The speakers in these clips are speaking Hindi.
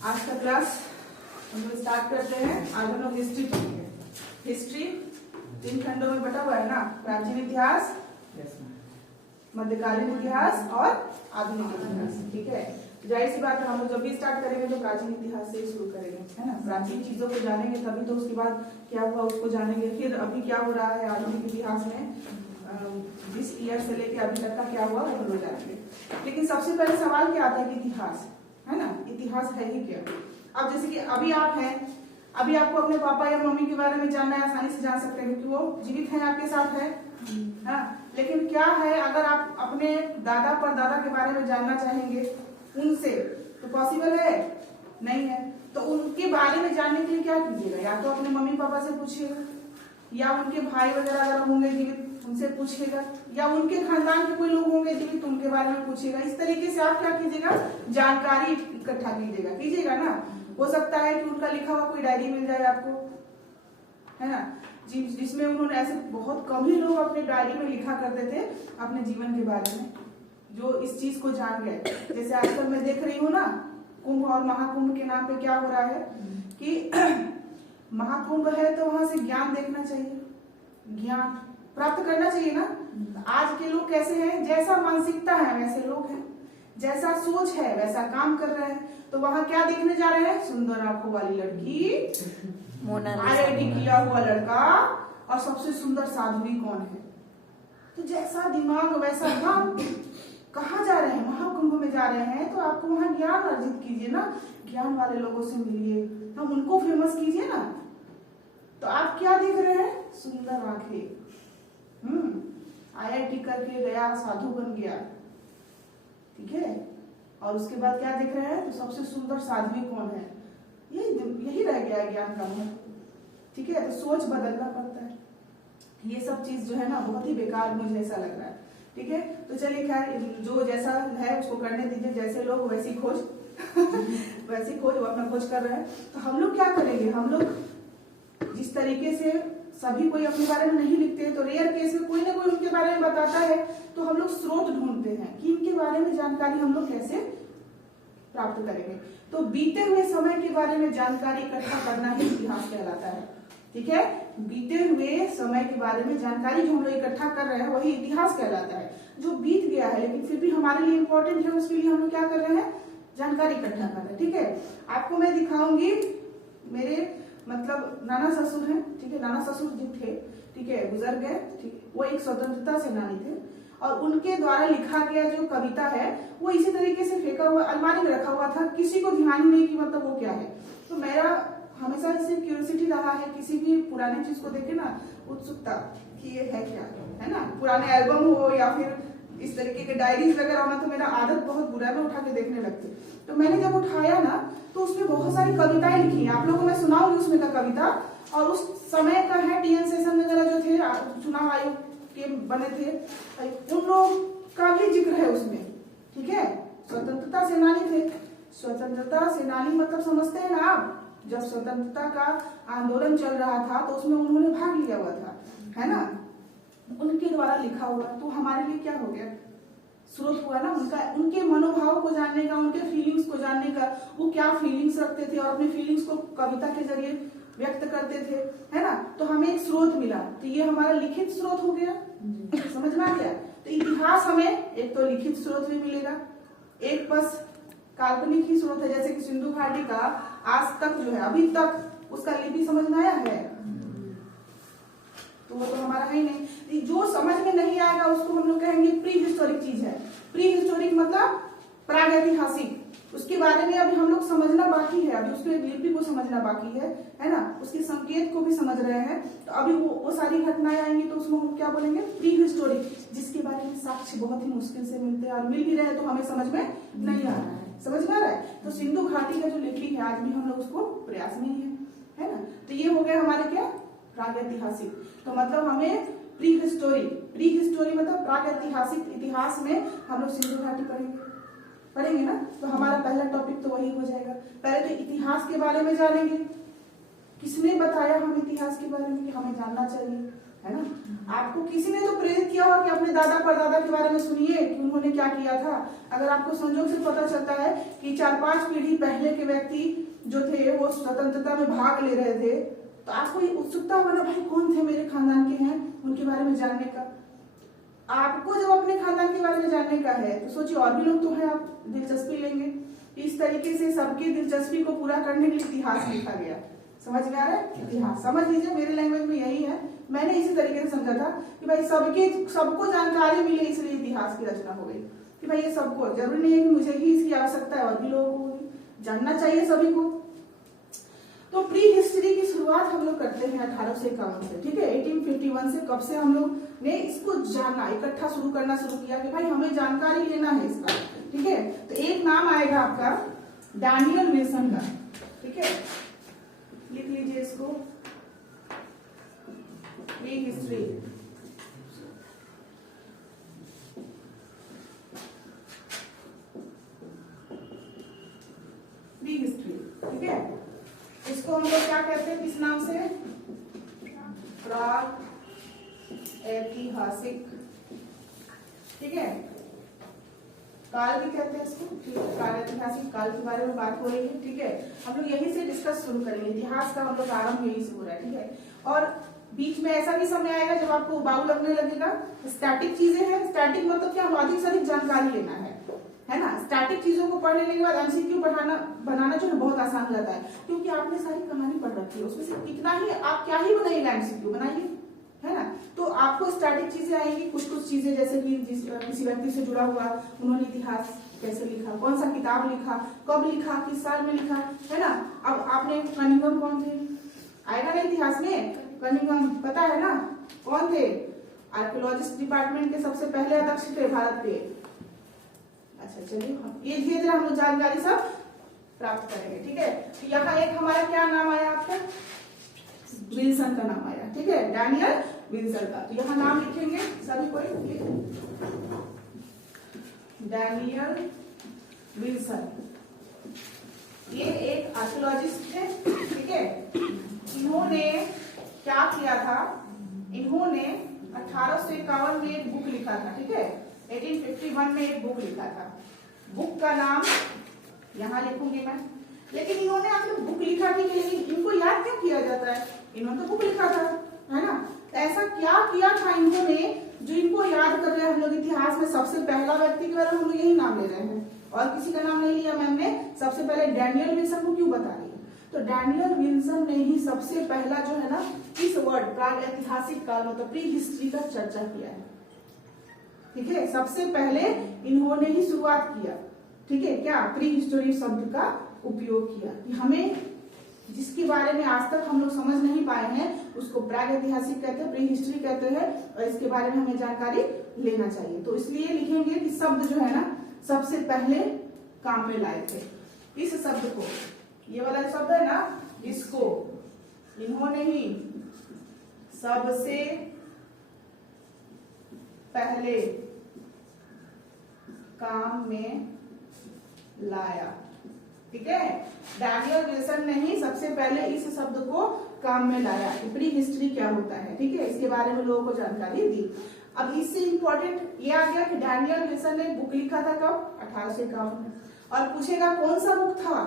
आज का क्लास हम लोग स्टार्ट करते हैं। आज हम लोग हिस्ट्री पढ़ेंगे। हिस्ट्री 3 खंडों में बटा हुआ है ना, प्राचीन इतिहास, मध्यकालीन इतिहास और आधुनिक इतिहास। ठीक है, जाहिर सी बात है हम लोग जब भी स्टार्ट करेंगे तो प्राचीन इतिहास से ही शुरू करेंगे, है ना। प्राचीन चीजों को जानेंगे तभी तो उसके बाद क्या हुआ उसको जानेंगे, फिर अभी क्या हो रहा है आधुनिक इतिहास में, जिस ईयर से लेके अभी तक का क्या हुआ वो हम लोग जानेंगे। लेकिन सबसे पहले सवाल क्या आता है कि इतिहास, है ना, इतिहास है ही क्या। अब जैसे कि अभी आप हैं, अभी आपको अपने पापा या मम्मी के बारे में जानना है, आसानी से जान सकते हैं क्योंकि वो जीवित हैं, आपके साथ है। हाँ, लेकिन क्या है अगर आप अपने दादा परदादा के बारे में जानना चाहेंगे उनसे, तो पॉसिबल है नहीं है। तो उनके बारे में जानने के लिए क्या कीजिएगा, या तो अपने मम्मी पापा से पूछिएगा, या उनके भाई वगैरह अगर होंगे जीवित उनसे पूछिएगा, या उनके खानदान के कोई लोग होंगे जीवित उनके बारे में पूछिएगा। इस तरीके से आप क्या कीजिएगा, जानकारी इकट्ठा कीजिएगा ना। हो सकता है कि उनका लिखा हुआ कोई डायरी मिल जाए आपको, है ना, जिसमें उन्होंने, ऐसे बहुत कम ही लोग अपने डायरी में लिखा करते थे अपने जीवन के बारे में, जो इस चीज को जान गए। जैसे आजकल मैं देख रही हूँ ना, कुंभ और महाकुंभ के नाम पे क्या हो रहा है कि महाकुंभ है तो वहां से ज्ञान देखना चाहिए, ज्ञान प्राप्त करना चाहिए ना। आज के लोग कैसे हैं, जैसा मानसिकता है वैसे लोग हैं, जैसा सोच है वैसा काम कर रहे हैं। तो वहां क्या देखने जा रहे हैं, सुंदर आंखों वाली लड़की, IIT किया हुआ लड़का, और सबसे सुंदर साध्वी कौन है। तो जैसा दिमाग वैसा काम। कहाँ जा रहे हैं, महाकुंभ में जा रहे हैं, तो आपको वहां ज्ञान अर्जित कीजिए ना, ज्ञान वाले लोगों से मिलिए, हम उनको फेमस कीजिए ना। तो आप क्या देख रहे हैं, सुंदर आंखें, IIT करके गया, साधु बन गया, ठीक है, और उसके बाद क्या देख रहे हैं, तो सबसे सुंदर साध्वी कौन है, यही रह गया है ज्ञान का महत्व। ठीक है, तो सोच बदलना पड़ता है। ये सब चीज जो है ना बहुत ही बेकार मुझे ऐसा लग रहा है। ठीक है, तो चलिए खैर जो जैसा है उसको करने दीजिए, जैसे लोग वैसी खोज वैसी खोज, वो अपना खोज कर रहे हैं। तो हम लोग क्या करेंगे, हम लोग जिस तरीके से सभी कोई अपने बारे में नहीं लिखते, तो रेयर केस में कोई ना कोई उनके बारे में बताता है, तो हम लोग स्रोत ढूंढते हैं कि इनके बारे में जानकारी हम लोग कैसे प्राप्त करेंगे। तो बीते हुए समय के बारे में जानकारी इकट्ठा करना ही इतिहास कहलाता है। ठीक है, बीते हुए समय के बारे में जानकारी जो हम लोग इकट्ठा कर रहे हैं वही इतिहास कहलाता है। जो बीत गया है लेकिन फिर भी हमारे लिए इंपॉर्टेंट है, उसके लिए हम लोग क्या कर रहे हैं, जानकारी इकट्ठा कर रहे हैं। ठीक है, आपको मैं दिखाऊंगी, मेरे मतलब नाना ससुर हैं, ठीक है, नाना ससुर जी थे, ठीक है, गुजर गए, ठीक, वो एक स्वतंत्रता सेनानी थे, और उनके द्वारा लिखा गया जो कविता है वो इसी तरीके से फेंका हुआ अलमारी में रखा हुआ था, किसी को ध्यान ही नहीं कि मतलब वो क्या है। तो मेरा हमेशा इससे क्यूरियोसिटी रहा है, किसी भी पुरानी चीज को देखे ना उत्सुकता कि ये है क्या, है ना, पुराने एल्बम हो या फिर इस तरीके के डायरीज वगैरह होना, तो मेरा आदत बहुत बुरा है, मैं उठा के देखने लगती। तो मैंने जब उठाया ना तो उसमें बहुत सारी कविताएं लिखी हैं, आप लोगों को मैं सुनाऊंगी उसमें का कविता, और उस समय का है TN सेशन वगैरह जो थे, चुनाव आयोग के बने थे, उन लोग का भी जिक्र है उसमें। ठीक है, स्वतंत्रता सेनानी थे, स्वतंत्रता सेनानी मतलब समझते हैं ना आप, जब स्वतंत्रता का आंदोलन चल रहा था तो उसमें उन्होंने भाग लिया हुआ था, है ना, उनके द्वारा लिखा हुआ। तो हमारे लिए क्या हो गया, स्रोत हुआ ना उनका, उनके मनोभाव को जानने का, उनके फीलिंग्स को जानने का, वो क्या फीलिंग्स रखते थे और अपने फीलिंग्स को कविता के जरिए व्यक्त करते थे, है ना। तो हमें एक स्रोत मिला, तो ये हमारा लिखित स्रोत हो गया, समझ में आ गया। तो इतिहास हमें एक तो लिखित स्रोत भी मिलेगा, एक बस काल्पनिक ही स्रोत है, जैसे कि सिंधु घाटी का आज तक जो है अभी तक उसका लिपि समझ में आया है, तो वो तो हमारा है ही नहीं। जो समझ में नहीं आएगा उसको हम लोग कहेंगे प्री हिस्टोरिक चीज है। प्री हिस्टोरिक मतलब प्रागैतिहासिक, उसके बारे में अभी हम लोग समझना बाकी है, अभी उसके लिपि को समझना बाकी है ना, उसके संकेत को भी समझ रहे हैं। तो अभी वो सारी घटनाएं आएंगी तो उसमें हम क्या बोलेंगे, प्री हिस्टोरिक, जिसके बारे में साक्ष्य बहुत ही मुश्किल से मिलते हैं, और मिल भी रहे हैं तो हमें समझ में नहीं आ रहा है, समझ में आ रहा है। तो सिंधु घाटी का जो लिपि है आज भी हम लोग उसको प्रयास में ही है ना। तो ये हो गया हमारे क्या, प्रागैतिहासिक। तो मतलब हमें प्री हिस्टोरी मतलब प्रागैतिहासिक इतिहास में हम लोग सिंधु घाटी पढ़ेंगे ना। तो हमारा पहला टॉपिक तो वही हो जाएगा। पहले तो इतिहास के बारे में जानेंगे, किसने बताया हम इतिहास के बारे में कि हमें जानना चाहिए, है ना। आपको किसी ने तो प्रेरित किया होगा कि अपने दादा परदादा के बारे में सुनिए कि उन्होंने क्या किया था। अगर आपको संजोग से पता चलता है कि 4-5 पीढ़ी पहले के व्यक्ति जो थे वो स्वतंत्रता में भाग ले रहे थे, तो आपको ये उत्सुकता होगा ना, भाई कौन थे मेरे खानदान के हैं, उनके बारे में जानने का। आपको जब अपने खानदान के बारे में जानने का है तो सोचिए और भी लोग तो है, आप दिलचस्पी लेंगे। इस तरीके से सबकी दिलचस्पी को पूरा करने के लिए इतिहास लिखा गया। समझ में आ रहा है? इतिहास समझ लीजिए, मेरे लैंग्वेज में यही है। मैंने इसी तरीके से समझा था कि भाई सबको जानकारी मिले, इसलिए इतिहास की रचना हो गई कि भाई ये सबको, जरूरी नहीं है कि मुझे ही इसकी आवश्यकता है, और भी लोगों को जानना चाहिए सभी को। तो प्री हिस्ट्री की शुरुआत हम लोग करते हैं 1851 से, ठीक है। 1851 से कब से हम लोग ने इसको जानना, इकट्ठा शुरू करना शुरू किया कि भाई हमें जानकारी लेना है इसका, ठीक है। तो एक नाम आएगा आपका डैनियल विल्सन का, ठीक है, लिख लीजिए इसको, प्री हिस्ट्री। प्री हिस्ट्री, ठीक है। इसको हम लोग क्या कहते हैं, किस नाम से? प्राग ऐतिहासिक, ठीक है, काल भी कहते हैं इसको, ठीक है। काल ऐतिहासिक काल के बारे में बात हो रही है, ठीक है। हम लोग यहीं से डिस्कस शुरू करेंगे, इतिहास का हम लोग आरंभ यहीं से हो रहा है, ठीक है। और बीच में ऐसा भी समय आएगा जब आपको उबाऊ लगने लगेगा। स्टैटिक चीजें हैं, स्टैटिक मतलब क्या, अधिक से अधिक जानकारी लेना है ना। स्टैटिक चीजों को पढ़ लेने के बाद एमसीक्यू बनाना जो है बहुत आसान रहता है, क्योंकि आपने सारी कहानी पढ़ रखी है, उसमें से कितना ही आप क्या ही बनाइएगा, एमसीक्यू बनाइए, है ना। तो आपको स्टैटिक चीजें आएंगी, कुछ चीजें जैसे कि किसी व्यक्ति से जुड़ा हुआ, उन्होंने इतिहास कैसे लिखा, कौन सा किताब लिखा, कब लिखा, किस साल में लिखा, है ना। अब आपने कनिंघम कौन थे, आएगा ना इतिहास में, कनिंघम पता है ना कौन थे? आर्कियोलॉजिस्ट डिपार्टमेंट के सबसे पहले अध्यक्ष थे भारत के। अच्छा चलिए, ये धीरे धीरे हम लोग जानकारी सब प्राप्त करेंगे, ठीक है। तो यहाँ एक हमारा क्या नाम आया आपका, विल्सन का नाम आया, ठीक है, डैनियल विल्सन का। तो यहाँ नाम लिखेंगे सभी कोई, डैनियल विल्सन, ये एक आर्कियोलॉजिस्ट थे, ठीक है। इन्होंने क्या किया था, इन्होंने 1851 में एक बुक लिखा था, ठीक है। 1851 में एक बुक लिखा था, बुक का नाम यहाँ लिखूंगी मैं। लेकिन इन्होंने आखिर बुक लिखा थी, लेकिन इनको याद क्यों किया जाता है, इन्होंने तो बुक लिखा था, है ना। तो ऐसा क्या किया था इन्होंने जो इनको याद कर रहे हैं हम लोग। इतिहास में सबसे पहला व्यक्ति के बारे में हम लोग यही नाम ले रहे हैं, और किसी का नाम नहीं लिया मैम ने। सबसे पहले डैनियल विल्सन को क्यों बता रही है, तो डैनियल विल्सन ने ही सबसे पहला जो है ना इस वर्ड प्राग ऐतिहासिक काल मतलब प्री हिस्ट्री का चर्चा किया है, ठीक है। सबसे पहले इन्होंने ही शुरुआत किया, ठीक है, क्या प्री हिस्टोरी शब्द का उपयोग किया कि हमें जिसके बारे में आज तक हम लोग समझ नहीं पाए हैं उसको प्राग ऐतिहासिक कहते हैं, प्री हिस्ट्री कहते हैं, और इसके बारे में हमें जानकारी लेना चाहिए। तो इसलिए लिखेंगे कि शब्द जो है ना सबसे पहले काम में लाए थे। इस शब्द को, ये वाला शब्द है ना, इसको इन्होंने ही सबसे पहले काम में लाया, ठीक है। डैनियल विल्सन ने ही सबसे पहले इस शब्द को काम में लाया, प्री हिस्ट्री क्या होता है, ठीक है, इसके बारे में लोगों को जानकारी दी। अब इससे इंपॉर्टेंट ये आ गया कि डैनियल विल्सन ने बुक लिखा था कब, 1851 में। और पूछेगा कौन सा बुक था,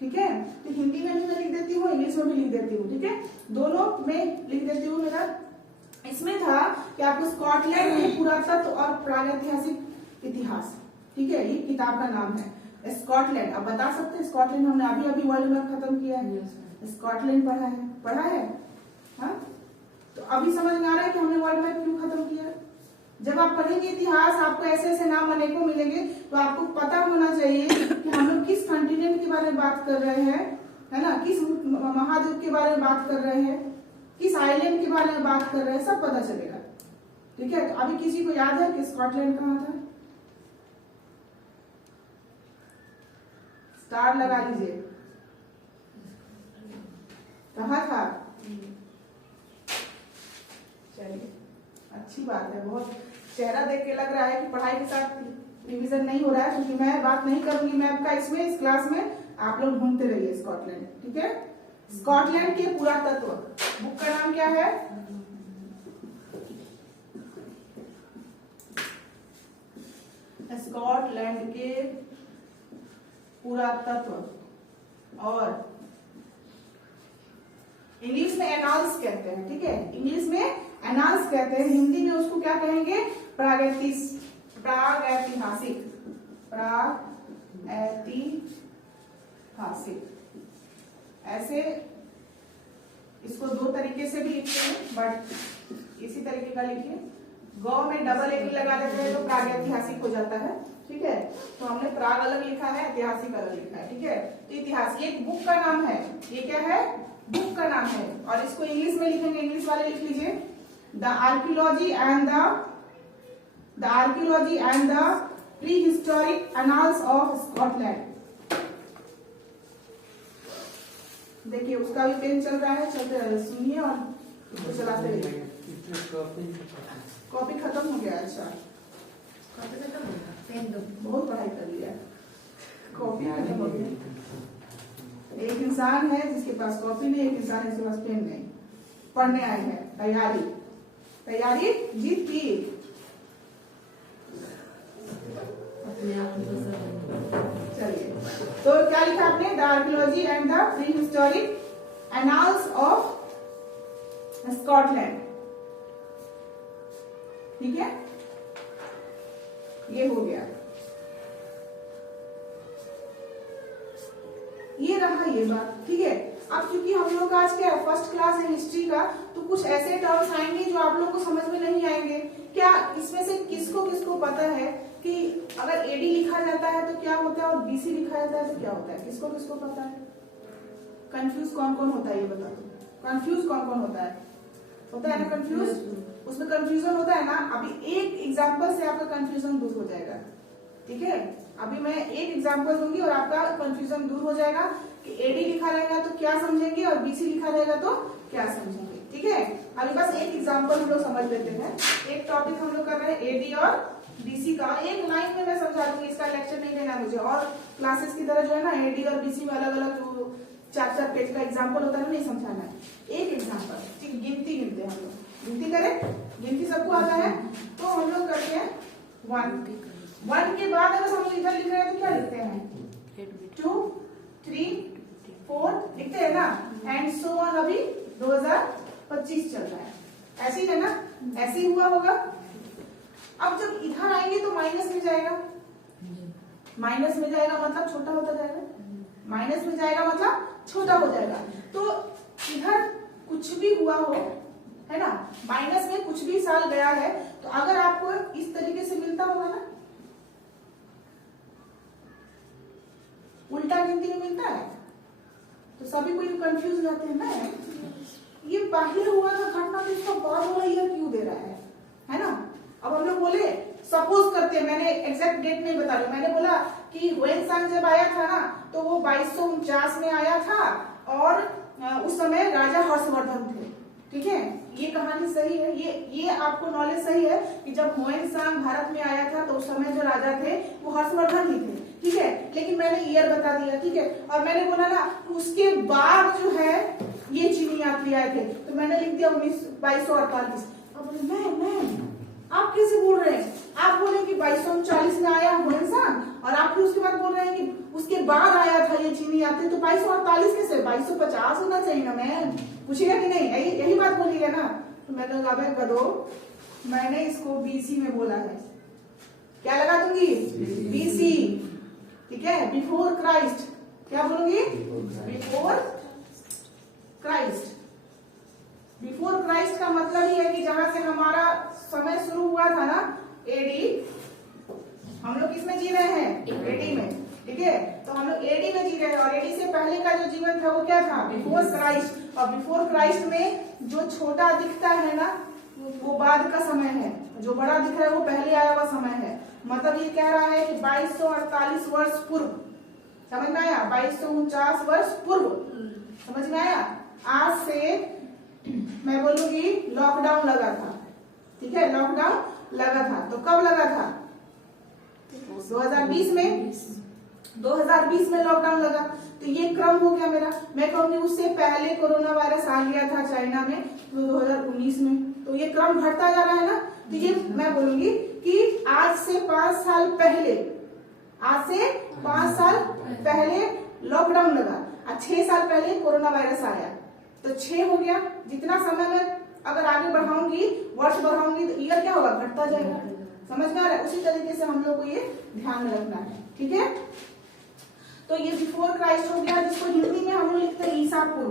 ठीक है। तो हिंदी में भी मैं लिख देती हूँ, इंग्लिश में भी लिख देती हूँ, ठीक है, दोनों में लिख देती हूँ। मेरा इसमें था कि आपको स्कॉटलैंड में पुरातत्व और प्रागैतिहासिक इतिहास, ठीक है, ये किताब का नाम है स्कॉटलैंड। अब बता सकते हैं स्कॉटलैंड, हमने अभी अभी वर्ल्ड मैप खत्म किया है, स्कॉटलैंड पढ़ा है, हाँ। तो अभी समझ में आ रहा है कि हमने वर्ल्ड मैप क्यों खत्म किया। जब आप पढ़ेंगे इतिहास आपको ऐसे ऐसे नाम अनेकों मिलेंगे, तो आपको पता होना चाहिए कि हम लोग किस कॉन्टिनेंट के बारे में बात कर रहे हैं, है ना, किस महाद्वीप के बारे में बात कर रहे हैं, किस आइलैंड के बारे में बात कर रहे हैं, सब पता चलेगा, ठीक है। तो अभी किसी को याद है कि स्कॉटलैंड कहाँ था, स्टार लगा लीजिए, कहाँ था। चलिए अच्छी बात है, बहुत चेहरा देख के लग रहा है कि पढ़ाई के साथ रिवीजन नहीं हो रहा है, क्योंकि मैं बात नहीं करूंगी मैप का इसमें, इस क्लास में आप लोग ढूंढते रहिए स्कॉटलैंड, ठीक है। स्कॉटलैंड के पुरातत्व, बुक का नाम क्या है, स्कॉटलैंड के पुरातत्व, और इंग्लिश में एनाल्स कहते हैं, ठीक है, इंग्लिश में एनाल्स कहते हैं, हिंदी में उसको क्या कहेंगे, प्रागैतिहासिक, ऐसे इसको दो तरीके से भी लिखते हैं, बट इसी तरीके का लिखिए, गौ में डबल एक लगा देते हैं तो प्रागैतिहासिक हो जाता है, ठीक है। तो हमने प्राग अलग लिखा है, ऐतिहासिक अलग लिखा है, ठीक है। तो इतिहास ये एक बुक का नाम है, ये क्या है, बुक का नाम है, और इसको इंग्लिश में लिखेंगे, इंग्लिश वाले लिख लीजिए, the archaeology and the pre historic annals of Scotland. देखिए उसका भी पेन चल रहा है, चलते रहे, सुनिए और उसको चलाते रहिए। कॉपी खत्म हो गया, अच्छा कॉपी खत्म हो गया, पेन दो, बहुत पढ़ाई कर लिया, कॉपी खत्म हो गया। एक इंसान है जिसके पास कॉपी नहीं, एक इंसान है जिसके पास पेन नहीं, पढ़ने आए हैं, तैयारी जीत की। चलिए, तो क्या लिखा आपने, the archaeology and the pre historic annals of Scotland, ठीक है, ये हो गया, ये रहा ये बात, ठीक है। अब क्योंकि हम लोग आज क्या फर्स्ट क्लास है हिस्ट्री का, तो कुछ ऐसे टर्म्स आएंगे जो आप लोग को समझ में नहीं आएंगे। क्या इसमें से किसको किसको पता है कि अगर एडी लिखा जाता है तो क्या होता है और बीसी लिखा जाता है तो क्या होता है, किसको किसको पता है? कंफ्यूज कौन कौन होता है ये बता दो, कंफ्यूज कौन कौन होता है ना कंफ्यूज, उसमें कंफ्यूजन होता है ना। अभी एक एग्जांपल से आपका कंफ्यूजन दूर हो जाएगा, ठीक है। अभी मैं एक एग्जांपल दूंगी और आपका कंफ्यूजन दूर हो जाएगा कि एडी लिखा रहेगा तो क्या समझेंगे और बीसी लिखा रहेगा तो क्या समझेंगे, ठीक है। अभी बस एक एग्जांपल हम लोग समझ लेते हैं, एक टॉपिक हम लोग कर रहे हैं एडी और बीसी का, एक लाइन में मैं समझा दूंगी, इसका लेक्चर नहीं लेना मुझे, और क्लासेस की तरह जो है ना एडी और बीसी में अलग अलग जो 4-4 पेज का एग्जाम्पल होता है नहीं समझाना है, एक एग्जाम्पल, ठीक। गिनती गिनते हैं हम लोग, गिनती करें, गिनती सबको आता है, तो हम लोग करते हैं 1 के बाद अगर हम इधर लिख रहे हैं तो क्या लिखते हैं, 2 3 4 लिखते हैं ना, एंड सो ऑन। अभी 2025 चल रहा है, ऐसे ही है ना, ऐसे ही हुआ होगा। अब जब इधर आएंगे तो माइनस में जाएगा, माइनस में जाएगा मतलब छोटा होता जाएगा, माइनस में जाएगा मतलब छोटा हो जाएगा। तो इधर कुछ भी हुआ हो, है ना, माइनस में कुछ भी साल गया है, तो अगर आपको इस तरीके से मिलता होगा ना, उल्टा गिनती में मिलता है, तो सभी कोई कंफ्यूज जाते हैं ना, ये बाहर हुआ था घटना तो इसका बाद वाला ईयर क्यों दे रहा है ना। अब हम लोग बोले, सपोज करते हैं, मैंने एग्जैक्ट डेट नहीं बता रही, मैंने बोला कि ह्वेनसांग जब आया था ना तो वो 2249 में आया था, और उस समय राजा हर्षवर्धन थे, ठीक है। ये कहानी सही है, ये आपको नॉलेज सही है कि जब ह्वेनसांग भारत में आया था तो उस समय जो राजा थे वो हर्षवर्धन ही थे, ठीक है। लेकिन मैंने ईयर बता दिया, ठीक है, और मैंने बोला ना उसके बाद जो है ये चीनी यात्री आए थे, तो मैंने लिख दिया 2248। अब मैं आप कैसे बोल रहे हैं, आप बोले कि 2249 में आया ह्वेनसांग, और आप फिर उसके बाद बोल रहे हैं कि उसके बाद आया था ये चीनी यात्री, तो 2248 कैसे, 2250 होना चाहिए ना, मैं पूछेगा कि नहीं, यही बात बोलिएगा ना। तो मैंने कहा गधो, मैंने इसको बीसी में बोला है, क्या लगा दूंगी, बीसी, ठीक है, बिफोर क्राइस्ट, क्या बोलूंगी, बिफोर क्राइस्ट। बिफोर क्राइस्ट का मतलब ही है कि जहां से हमारा समय शुरू हुआ था ना, एडी, हम लोग किसमें जी रहे हैं, एडी में, ठीक है। तो हम लोग एडी में जी रहे हैं, और एडी से पहले का जो जीवन था वो क्या था, बिफोर क्राइस्ट। और बिफोर क्राइस्ट में जो छोटा दिखता है ना वो बाद का समय है, जो बड़ा दिख रहा है वो पहले आया हुआ समय है। मतलब ये कह रहा है कि 2248 वर्ष पूर्व, समझ में आया, 2249 वर्ष पूर्व, समझ में आया। आज से मैं बोलूंगी लॉकडाउन लगा था, ठीक है, लॉकडाउन लगा था, तो कब लगा था, 2020 में, 2020 में लॉकडाउन लगा। तो ये क्रम हो गया मेरा। मैं कहूंगी उससे पहले कोरोना वायरस आ गया था चाइना में, 2019 में, तो ये क्रम घटता जा रहा है ना। तो ये मैं बोलूंगी कि आज से 5 साल पहले, आज से 5 साल पहले लॉकडाउन लगा और 6 साल पहले कोरोना वायरस आया, तो 6 हो गया। जितना समय में अगर आगे बढ़ाऊंगी, वर्ष बढ़ाऊंगी, तो ईयर क्या होगा, घटता जाएगा। समझ में आ रहा है? उसी तरीके से हम लोग को ये ध्यान में रखना है, ठीक है। तो ये बिफोर क्राइस्ट हो गया, जिसको हिंदी में हम लोग लिखते हैं ईसा पूर्व।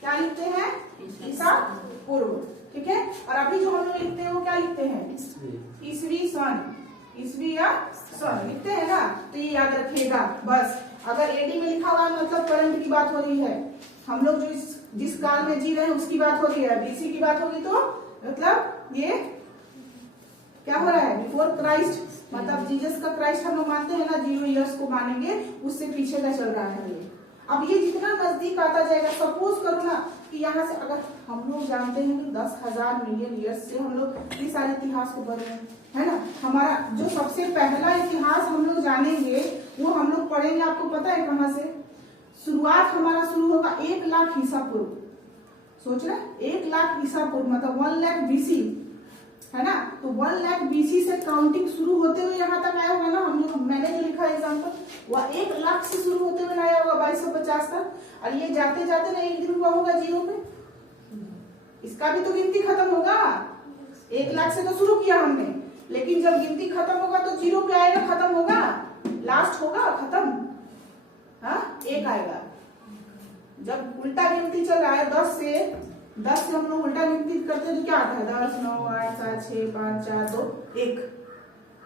क्या लिखते हैं? ईसा पूर्व, ठीक है। और अभी जो हम लोग लिखते हैं वो क्या लिखते हैं? ईसवी सन, ईसवी या सन लिखते हैं ना, तो ये याद रखिएगा बस। अगर एडी में लिखा हुआ है मतलब करंट की बात हो रही है, हम लोग जो जिस काल में जी रहे हैं उसकी बात हो रही है। बीसी की बात होगी तो मतलब ये क्या हो रहा है, बिफोर क्राइस्ट, मतलब जीसस का क्राइस्ट हम लोग मानते हैं ना, 0 ईयर्स को मानेंगे, उससे पीछे का चल रहा है ये। अब ये जितना नजदीक आता जाएगा, सपोज करो ना कि यहाँ से अगर हम लोग जानते हैं कि 10,000 मिलियन ईयर्स से हम लोग ये सारे इतिहास को पढ़ रहे हैं, है ना। हमारा जो सबसे पहला इतिहास हम लोग जानेंगे वो हम लोग पढ़ेंगे, आपको पता है कहाँ से शुरुआत हमारा शुरू होगा? 1 लाख ईसा पूर्व। सोच रहे 1 लाख ईसा पूर्व मतलब 1 लाख बीसी, है ना। तो 1 लाख बीसी से काउंटिंग शुरू होते हुए यहाँ तक आया होगा ना। हम लोग, मैंने जो लिखा एग्जाम्पल, वह 1 लाख से शुरू होते हुए आया होगा 2250 तक, और ये जाते जाते ना एक दिन हुआ होगा 0 पे। इसका भी तो गिनती खत्म होगा। 1 लाख से तो शुरू किया हमने, लेकिन जब गिनती खत्म होगा तो 0 पे आएगा, खत्म होगा, लास्ट होगा, खत्म। हाँ, 1 आएगा। जब उल्टा गिनती चल रहा है 10 से हम लोग उल्टा गिनती करते हैं तो क्या आता है? 10, 9, 8, 7, 6, 5, 4, 2, 1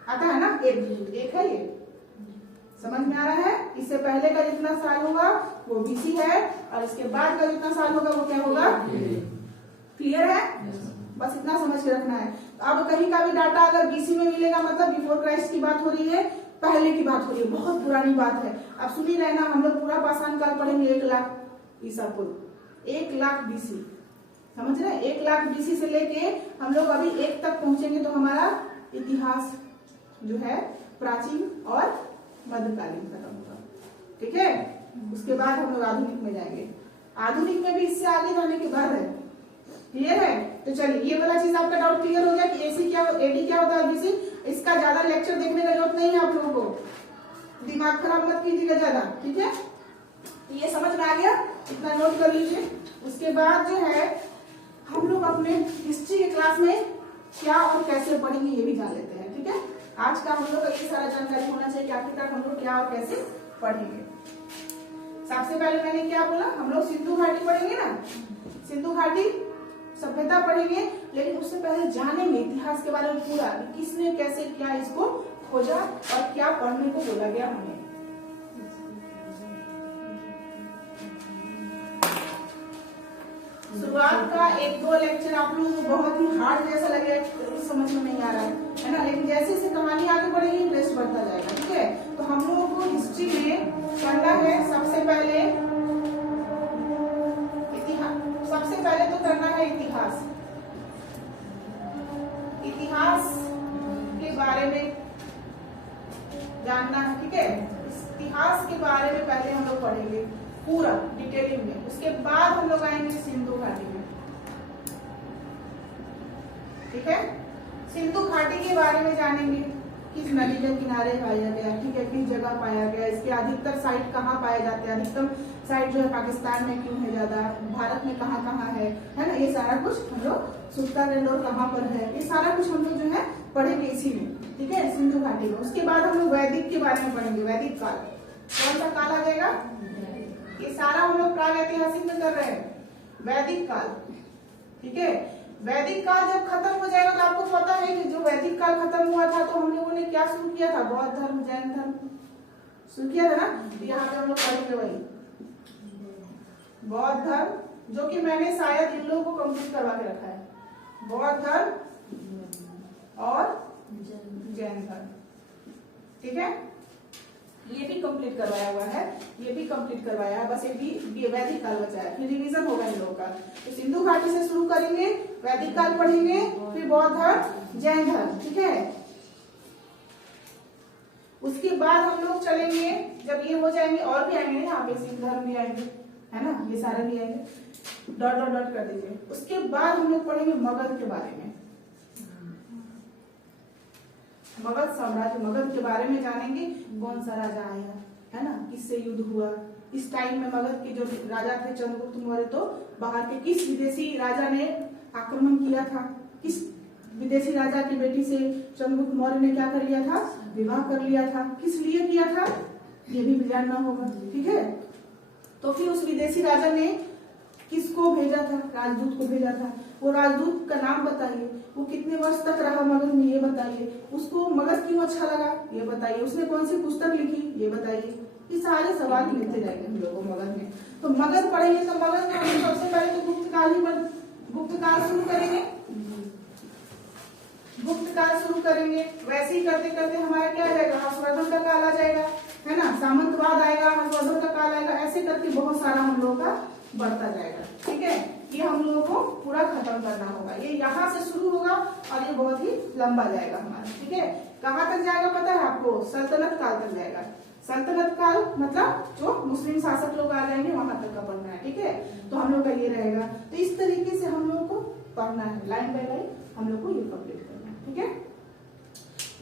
आता है ना। एक है ये, समझ में आ रहा है? इससे पहले का जितना साल होगा वो बीसी है, और इसके बाद का जितना साल होगा वो क्या होगा? क्लियर है? बस इतना समझ के रखना है। तो अब कहीं का भी डाटा अगर बीसी में मिलेगा मतलब बिफोर क्राइस्ट की बात हो रही है, पहले की बात हो रही है, बहुत पुरानी बात है। अब सुनी रहना, हम लोग पूरा पाषाण काल पढ़ेंगे 1 लाख ईसा पूर्व, 1 लाख बीसी, समझ रहे हैं? 1 लाख बीसी से लेके हम लोग अभी 1 तक पहुंचेंगे तो हमारा इतिहास जो है प्राचीन और मध्यकालीन खत्म होगा, ठीक है। उसके बाद हम लोग आधुनिक में जाएंगे। आधुनिक में भी इससे आगे जाने के बाद है, क्लियर है? तो चलिए, ये वाला चीज आपका डाउट क्लियर हो गया कि एसी क्या, एडी क्या होता है, बीसी। इसका ज्यादा लेक्चर देखने का जरूरत नहीं है आप लोगों को, दिमाग खराब मत कीजिएगा ज्यादा, ठीक है। तो ये समझ में आ गया, इतना नोट कर लीजिए। उसके बाद जो है हम लोग अपने हिस्ट्री के क्लास में क्या और कैसे पढ़ेंगे ये भी जान लेते हैं, ठीक है। आज का हम लोग का ये सारा जानकारी होना चाहिए कि आखिरकार हम लोग क्या और कैसे पढ़ेंगे। सबसे पहले मैंने क्या बोला, हम लोग सिंधु घाटी पढ़ेंगे ना, सिंधु घाटी सभ्यता पढ़ेंगे, लेकिन उससे पहले जानेंगे इतिहास के बारे में पूरा, किसने कैसे क्या इसको खोजा और क्या पढ़ने को बोला गया हमें। शुरुआत का 1-2 लेक्चर आप लोगों को बहुत ही हार्ड जैसा लगेगा, समझ में नहीं आ रहा है ना, लेकिन जैसे जैसे कहानी आगे बढ़ेगी इंटरेस्ट बढ़ता जाएगा, ठीक है। तो हम लोगों को हिस्ट्री में करना है सबसे पहले इतिहास, सबसे पहले तो करना है इतिहास, इतिहास के बारे में जानना है, ठीक है। इतिहास के बारे में पहले हम लोग पढ़ेंगे पूरा डिटेलिंग में, उसके बाद हम लोग आएंगे सिंधु घाटी में, ठीक है। सिंधु घाटी के बारे में जानेंगे, किस नदी के किनारे पाया गया, ठीक है, किस जगह पाया गया, इसके अधिकतर साइट कहाँ पाए जाते हैं, अधिकतम साइट जो है पाकिस्तान में क्यों है ज्यादा, भारत में कहाँ कहाँ है ना, ये सारा कुछ हम लोग, सुल्तानगंज कहाँ पर है, ये सारा कुछ हम लोग जो है पढ़ेंगे इसी में, ठीक है, सिंधु घाटी में। उसके बाद हम लोग वैदिक के बारे में पढ़ेंगे, वैदिक काल, कौन सा काल आ जाएगा? ये सारा हम लोग प्राग ऐतिहासिक में कर रहे हैं, वैदिक काल, ठीक है। वैदिक काल जब खत्म हो जाएगा तो आपको पता है कि जो वैदिक काल खत्म हुआ था तो हम लोगों ने क्या शुरू किया था? बौद्ध धर्म, जैन धर्म शुरू किया था ना। तो यहाँ पे हम लोग पढ़ेंगे वही बौद्ध धर्म, जो कि मैंने शायद इन लोगों को कंप्लीट करवा के रखा है, बौद्ध धर्म और जैन धर्म, ठीक है। ये भी कंप्लीट करवाया हुआ है, ये भी कंप्लीट करवाया है, बस ये वैदिक काल बचा है, फिर रिवीजन होगा इन लोगों का। तो सिंधु घाटी से शुरू करेंगे, वैदिक काल पढ़ेंगे, फिर बौद्ध धर्म, जैन धर्म, ठीक है। उसके बाद हम लोग चलेंगे, जब ये हो जाएंगे और भी आएंगे यहाँ पे, सिख धर्म भी आएंगे, है ना, ये सारे भी आएंगे, डॉट डॉट डॉट कर दीजिए। उसके बाद हम लोग पढ़ेंगे मगध के बारे में, मगध साम्राज्य, मगध के बारे में जानेंगे। कौन सा राजा आया, है ना, किससे युद्ध हुआ, इस टाइम में मगध के जो राजा थे चंद्रगुप्त मौर्य, तो बाहर के किस विदेशी राजा ने आक्रमण किया था, किस विदेशी राजा की बेटी से चंद्रगुप्त मौर्य ने क्या कर लिया था, विवाह कर लिया था, किस लिए किया था, ये भी जानना होगा। ठीक है, तो फिर उस विदेशी राजा ने किसको भेजा था, राजदूत को भेजा था। वो राजदूत का नाम बताइए, वो कितने वर्ष तक रहा मगध में ये बताइए, उसको मगध क्यों अच्छा लगा ये बताइए, उसने कौन सी पुस्तक लिखी ये बताइए। ये सारे सवाल मिलते जाएंगे हम लोगों को मगध में। तो मगध पढ़ेंगे तो मगध में हम सबसे पहले तो गुप्त काल शुरू करेंगे, गुप्त काल शुरू करेंगे। वैसे ही करते करते हमारा क्या आ जाएगा, हर्षवर्धन का काल आ जाएगा, है ना, सामंतवाद आएगा, हर्षवर्धन का काल आएगा, ऐसे करके बहुत सारा हम लोगों का बढ़ता जाएगा। ठीक है, ये हम लोगों को पूरा खत्म करना होगा। ये यहाँ से शुरू होगा और ये बहुत ही लंबा जाएगा हमारा। ठीक है, कहाँ तक जाएगा पता है आपको, सल्तनत काल तक जाएगा। सल्तनत काल मतलब जो मुस्लिम शासक लोग आ जाएंगे वहां तक का पढ़ना है। ठीक है, तो हम लोग का ये रहेगा। तो इस तरीके से हम लोगों को पढ़ना है, लाइन बाय लाइन हम लोग को ये कंप्लीट करना है। ठीक है,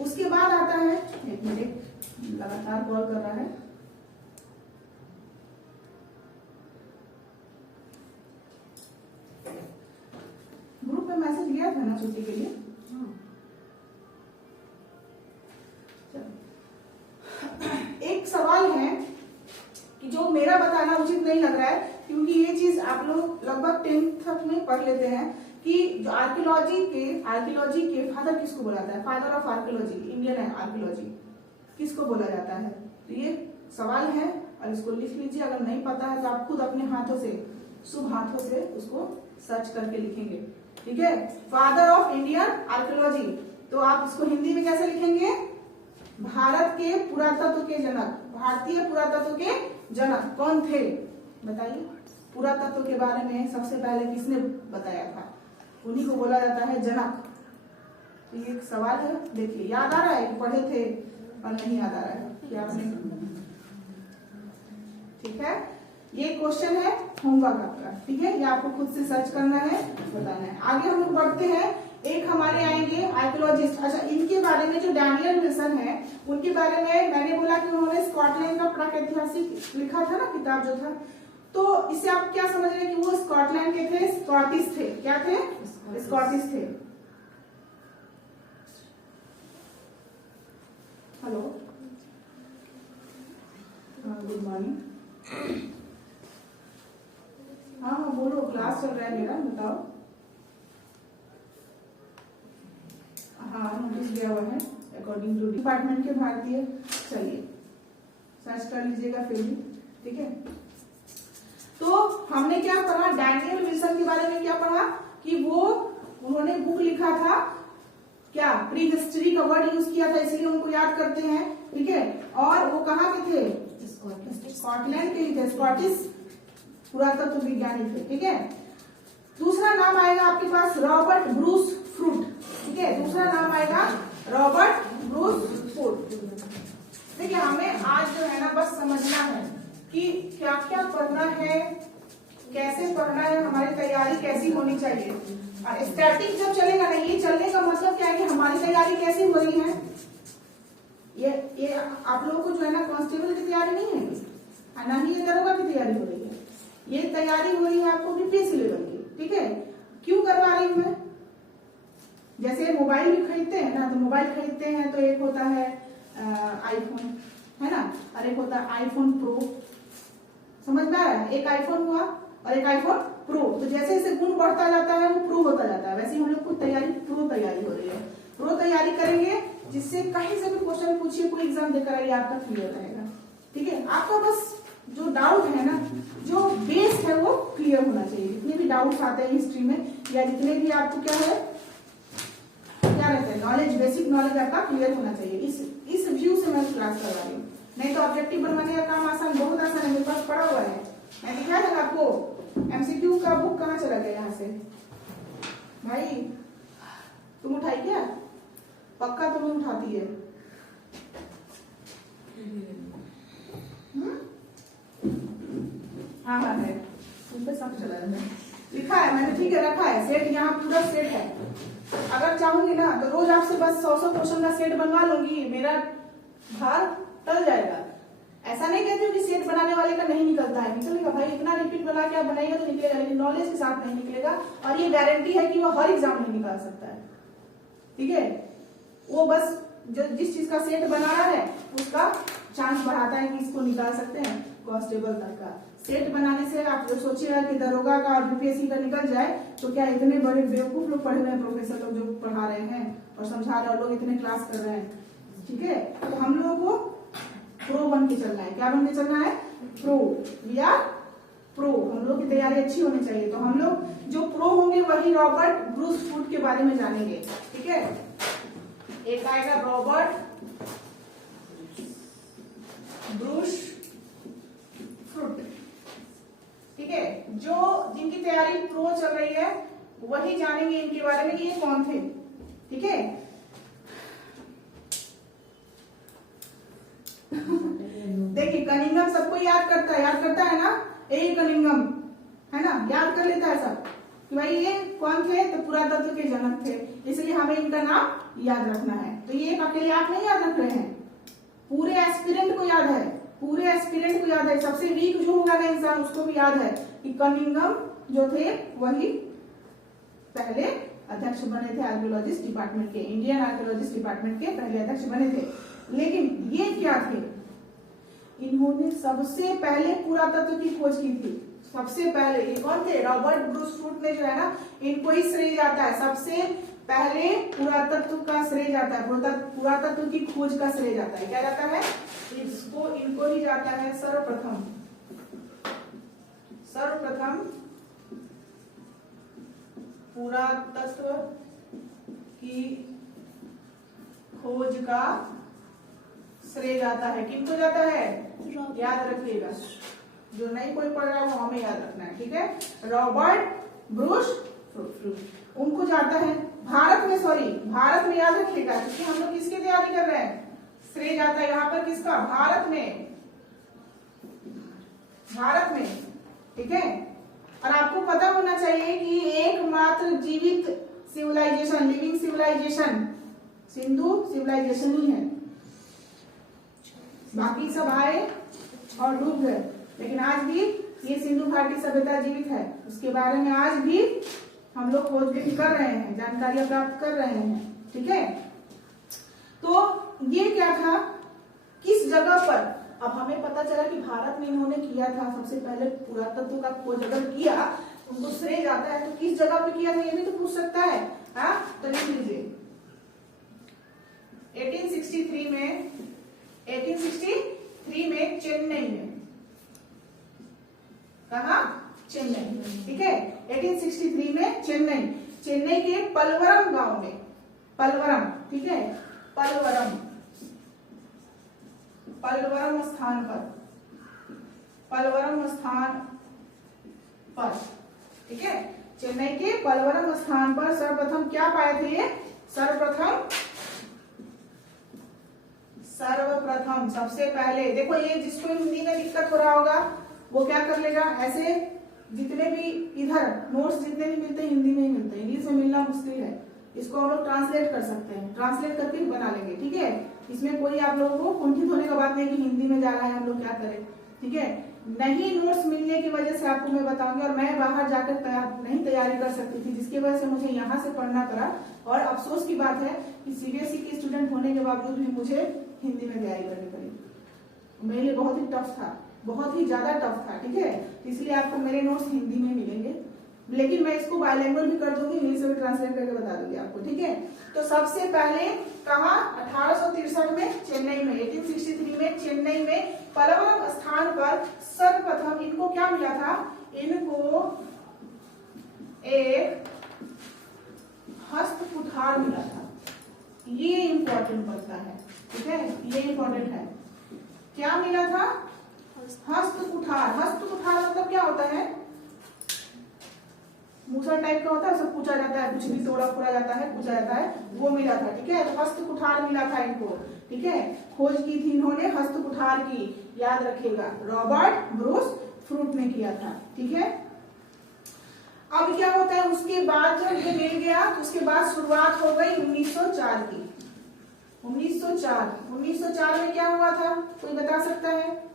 उसके बाद आता है, एक मिनट लगातार कॉल कर रहा है, ग्रुप में मैसेज गया था ना छुट्टी के लिए। एक सवाल है कि जो मेरा बताना उचित नहीं लग रहा है, क्योंकि ये चीज आप लोग लगभग 10th तक में पढ़ लेते हैं कि जो आर्कियोलॉजी के फादर किसको बोला जाता है, father of archaeology, Indian archaeology किसको बोला जाता है। तो ये सवाल है और इसको लिख लीजिए। अगर नहीं पता है तो आप खुद अपने हाथों से, शुभ हाथों से उसको सर्च करके लिखेंगे। ठीक है, फादर ऑफ इंडियन आर्कियोलॉजी, तो आप इसको हिंदी में कैसे लिखेंगे, भारत के पुरातत्व के जनक, भारतीय पुरातत्व के जनक कौन थे बताइए। पुरातत्व के बारे में सबसे पहले किसने बताया था, उन्हीं को बोला जाता है जनक। तो ये एक सवाल है, देखिए याद आ रहा है कि पढ़े थे और नहीं याद आ रहा है कि आपने। ठीक है, ये क्वेश्चन है होमवर्क आपका। ठीक है, ये आपको खुद से सर्च करना है, बताना है। आगे हम लोग बढ़ते हैं, एक हमारे आएंगे आर्कियोलॉजिस्ट। अच्छा, इनके बारे में जो डैनियल विल्सन है उनके बारे में मैंने बोला कि उन्होंने स्कॉटलैंड का प्रागैतिहासिक लिखा था ना, किताब जो था, तो इससे आप क्या समझ रहे हैं कि वो स्कॉटलैंड के थे, स्कॉटिश थे, क्या थे, स्कॉटिश थे। Hello, good morning. हाँ बोलो, क्लास चल रहा है मेरा, बताओ। हाँ, नोटिस दिया हुआ है अकॉर्डिंग टू डिपार्टमेंट के भारतीय। चलिए सर्च कर लीजिएगा फिर भी। ठीक है, तो हमने क्या पढ़ा, डैनियल विल्सन के बारे में क्या पढ़ा कि वो उन्होंने बुक लिखा था, क्या प्री हिस्ट्री का वर्ड यूज किया था, इसलिए उनको याद करते हैं। ठीक है, और वो कहाँ के थे, स्कॉटलैंड के ही थे, स्कॉटिश पुरातत्व विज्ञानी थे। ठीक है, दूसरा नाम आएगा आपके पास रॉबर्ट ब्रूस फ्रूट। ठीक है, दूसरा नाम आएगा रॉबर्ट ब्रूस फ्रूट। देखिए, हमें आज जो है ना बस समझना है कि क्या क्या पढ़ना है, कैसे पढ़ना है, हमारी तैयारी कैसी होनी चाहिए। और स्टैटिक जब चलेगा ना, ये चलने का मतलब क्या है कि हमारी तैयारी कैसी हो रही है। ये आप लोगों को जो है ना कांस्टेबल की तैयारी नहीं है, ना ही ये दरोगा की तैयारी हो रही है, ये तैयारी हो रही है आपको बीपीएससी लेवल की। ठीक है, क्यों करवा रही हूं मैं, जैसे मोबाइल भी खरीदते हैं ना, तो मोबाइल खरीदते हैं तो एक होता है आईफोन, है ना, और एक होता है आईफोन प्रो, समझ में आ रहा है, एक आईफोन हुआ और एक आईफोन प्रो। तो जैसे जैसे गुण बढ़ता जाता है वो प्रो होता जाता है, वैसे ही हम लोग को तैयारी प्रो तैयारी हो रही है। प्रो तैयारी करेंगे जिससे कहीं से भी क्वेश्चन पूछिए, कोई एग्जाम देकर आइए, आपका क्लियर रहेगा। ठीक है, आपका बस जो डाउट है ना, जो बेस है वो क्लियर होना चाहिए। जितने भी डाउट्स आते हैं हिस्ट्री में, या जितने भी आपको क्या है, क्या रहता है, नॉलेज, बेसिक नॉलेज आपका क्लियर होना चाहिए। इस व्यू से मैं क्लास करवा रही हूँ। नहीं तो ऑब्जेक्टिव बनवाने का काम आसान, बहुत आसान है, मेरे पास पड़ा हुआ है, मैं दिखाया था आपको। एमसीक्यू का बुक कहाँ चला गया यहाँ से, भाई तुम उठाई क्या, पक्का तुम्हें उठाती है। हाँ हाँ है, उस पर सब चला जाता है, लिखा है मैंने। ठीक है, रखा है सेट, यहाँ पूरा सेट है। अगर चाहूंगी ना तो रोज आपसे बस 100 क्वेश्चन का सेट बनवा लूंगी, मेरा भार टल जाएगा। ऐसा नहीं कहती हूँ कि सेट बनाने वाले का नहीं निकलता है, निकलेगा भाई, इतना रिपीट बना के आप बनाइएगा तो निकलेगा, लेकिन नॉलेज के साथ नहीं निकलेगा। और ये गारंटी है कि वो हर एग्जाम में निकाल सकता है, ठीक है। वो बस जिस चीज का सेट बना रहा है उसका चांस बढ़ाता है कि इसको निकाल सकते हैं कांस्टेबल तक का। सेट बनाने से आप जो सोचिएगा कि दरोगा का और यूपीएससी का निकल जाए, तो क्या इतने बड़े बेवकूफ लोग पढ़े हुए हैं, प्रोफेसर लोग जो पढ़ा रहे हैं और समझा रहे हैं, लोग इतने क्लास कर रहे हैं, ठीक है। तो हम लोगों को प्रो बन के चलना है। क्या बन के चलना है? प्रो। We are pro. हम लोग की तैयारी अच्छी होनी चाहिए। तो हम लोग जो प्रो होंगे वही रॉबर्ट ब्रूस फ्रूट के बारे में जानेंगे, ठीक है। एक आएगा रॉबर्ट ब्रूस फ्रूट, ठीक है। जो जिनकी तैयारी प्रो चल रही है वही जानेंगे इनके बारे में कि ये कौन थे, ठीक है। देखिए कनिंघम सबको याद करता है ना, ए कनिंघम है ना, याद कर लेता है सब कि भाई ये कौन थे, तो पुरातत्व के जनक थे, इसलिए हमें इनका नाम याद रखना है। तो ये अकेले आप नहीं याद रख रहे हैं, पूरे एस्पिरेंट को याद है, पूरे एस्पिरेंट को याद है। सबसे वीक जो होगा ना इंसान उसको भी याद है कि कनिंघम जो थे वही पहले अध्यक्ष बने थे आर्कियोलॉजिस्ट डिपार्टमेंट के, इंडियन आर्कियोलॉजिस्ट डिपार्टमेंट के पहले अध्यक्ष बने थे। लेकिन ये क्या थे? इन्होंने सबसे पहले पुरातत्व की खोज की थी। सबसे पहले ये कौन थे? रॉबर्ट ब्रूस फ्रूट ने जो है ना, इनको ही श्रेय जाता है, सबसे पहले पुरातत्व का श्रेय जाता है, पुरातत्व की खोज का श्रेय जाता है। क्या जाता है? इनको ही जाता है सर्वप्रथम पुरातत्व की खोज का श्रेय जाता है। किनको जाता है? याद रखिएगा, जो नहीं कोई पढ़ रहा है वो हमें याद रखना है, ठीक है। रॉबर्ट ब्रूस फ्रूट उनको जाता है भारत में, भारत में याद रखिएगा, क्योंकि हम लोग किसकी तैयारी कर रहे हैं। श्रेय जाता है यहाँ पर किसका? भारत में, ठीक है। और आपको पता होना चाहिए कि एकमात्र जीवित civilisation, living civilisation Sindhu civilisation ही है, बाकी सब आए और डूब गए, लेकिन आज भी ये सिंधु घाटी सभ्यता जीवित है। उसके बारे में आज भी हम लोग खोजबीन कर रहे हैं, जानकारियां प्राप्त कर रहे हैं, ठीक है। तो ये क्या था, किस जगह पर? अब हमें पता चला कि भारत में इन्होंने किया था सबसे पहले पुरातत्व का खोज, अगर किया उनको श्रेय जाता है, तो किस जगह पे किया था ये भी तो पूछ सकता है। हाँ, तो लिख लीजिए 1863 में चेन्नई में। कहा? चेन्नई, ठीक है। 1863 में चेन्नई के पलवरम गांव में, पलवरम, ठीक है, पलवरम स्थान पर, ठीक है। चेन्नई के पलवरम स्थान पर सर्वप्रथम क्या पाए थे? सर्वप्रथम सबसे पहले, देखो ये जिसको हिंदी में दिक्कत हो रहा होगा वो क्या कर लेगा, ऐसे जितने भी इधर नोट्स जितने भी मिलते हैं हिंदी में ही मिलते हैं, इंग्लिश में मिलना मुश्किल है। इसको हम लोग ट्रांसलेट कर सकते हैं, ट्रांसलेट करके बना लेंगे, ठीक है। इसमें कोई आप लोगों को कुंठित होने का बात नहीं कि हिंदी में जा रहा है हम लोग क्या करें, ठीक है। नहीं नोट्स मिलने की वजह से आपको मैं बताऊंगी, और मैं बाहर जाकर नहीं तैयारी कर सकती थी, जिसकी वजह से मुझे यहाँ से पढ़ना पड़ा। और अफसोस की बात है कि सीबीएसई की स्टूडेंट होने के बावजूद भी मुझे हिंदी में तैयारी करनी पड़ी। मेरे लिए बहुत ही टफ था, बहुत ही ज्यादा टफ था, ठीक है। इसलिए आपको मेरे नोट्स हिंदी में मिलेंगे, लेकिन मैं इसको बायलैंग्वेज भी कर दूंगी, इंग्लिश में ट्रांसलेट करके बता दूंगी आपको, ठीक है। तो सबसे पहले कहा 1863 में चेन्नई में, 1863 में चेन्नई में पलवरम स्थान पर सर्वप्रथम इनको क्या मिला था? इनको एक हस्त कुठार मिला था। ये इंपॉर्टेंट पड़ता है, ठीक है, ये इंपॉर्टेंट है। क्या मिला था? हस्त कुठार। हस्त कुठार मतलब क्या होता है? मूसर टाइप का होता है, सब पूछा जाता है, कुछ भी तोड़ा फोड़ा जाता है, पूछा जाता है, वो मिला था, ठीक है। तो हस्त कुठार मिला था इनको, ठीक है। खोज की थी इन्होंने हस्त कुठार की, याद रखिएगा, रॉबर्ट ब्रूस फ्रूट ने किया था, ठीक है। अब क्या होता है, उसके बाद जब ये मिल गया तो उसके बाद शुरुआत हो गई 1904 की। 1904 में क्या हुआ था, कोई बता सकता है?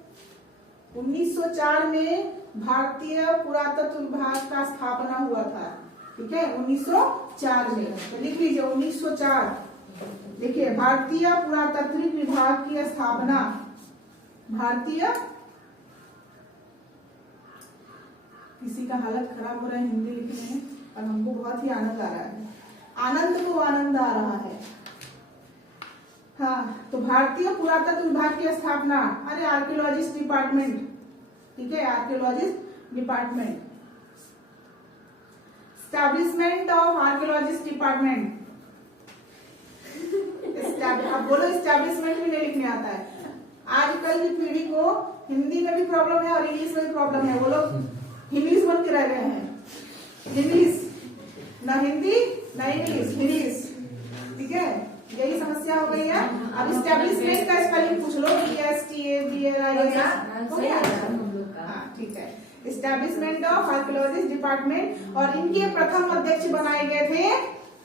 1904 में भारतीय पुरातत्व विभाग का स्थापना हुआ था। ठीक है, 1904 में, तो लिख लीजिए 1904। देखिए, भारतीय पुरातात्विक विभाग की स्थापना, भारतीय, किसी का हालत खराब हो रहा है हिंदी लिखने में और हमको बहुत ही आनंद आ रहा है, आनंद को आनंद आ रहा है। हाँ, तो भारतीय पुरातत्व विभाग की स्थापना, अरे आर्कियोलॉजिस्ट डिपार्टमेंट, ठीक है, archaeologist department, establishment of archaeologist department. आप बोलो एस्टैब्लिशमेंट भी नहीं लिखने आता है। आजकल की पीढ़ी को हिंदी में भी प्रॉब्लम है और इंग्लिश में भी प्रॉब्लम है। वो लोग इंग्लिश बन के रह गए हैं, इंग्लिश ना हिंदी ना इंग्लिश, इंग्लिश। ठीक है, यही समस्या हो गई है। अब एस्टैब्लिशमेंट का स्पेलिंग पूछ लो, ESTABLISH हो गया। हाँ, ठीक है, एस्टैब्लिशमेंट ऑफ आर्कियोलॉजिस्ट डिपार्टमेंट। और इनके प्रथम अध्यक्ष बनाए गए थे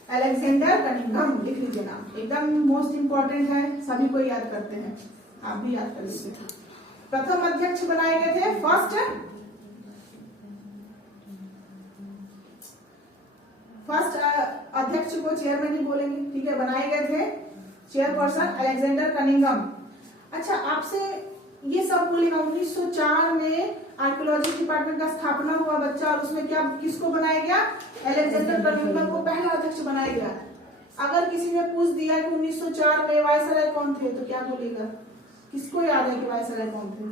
अलेक्जेंडर कनिंघम। लिख लीजिए नाम, एकदम मोस्ट इंपॉर्टेंट है, सभी को याद करते हैं, आप भी याद कर लीजिए। प्रथम अध्यक्ष बनाए गए थे, फर्स्ट अध्यक्ष को चेयरमैन ही बोलेंगे, ठीक है, बनाए गए थे चेयरपर्सन अलेक्जेंडर कनिंघम। अच्छा, आपसे ये सब बोलेगा 1904 में आर्कियोलॉजी डिपार्टमेंट का स्थापना हुआ बच्चा, और उसमें क्या, किसको बनाया गया, अलेक्जेंडर कनिंघम को पहला अध्यक्ष बनाया गया। अगर किसी ने पूछ दिया कि 1904 में वायसराय कौन थे, तो क्या बोलेगा, किसको याद है कि वायसराय कौन थे?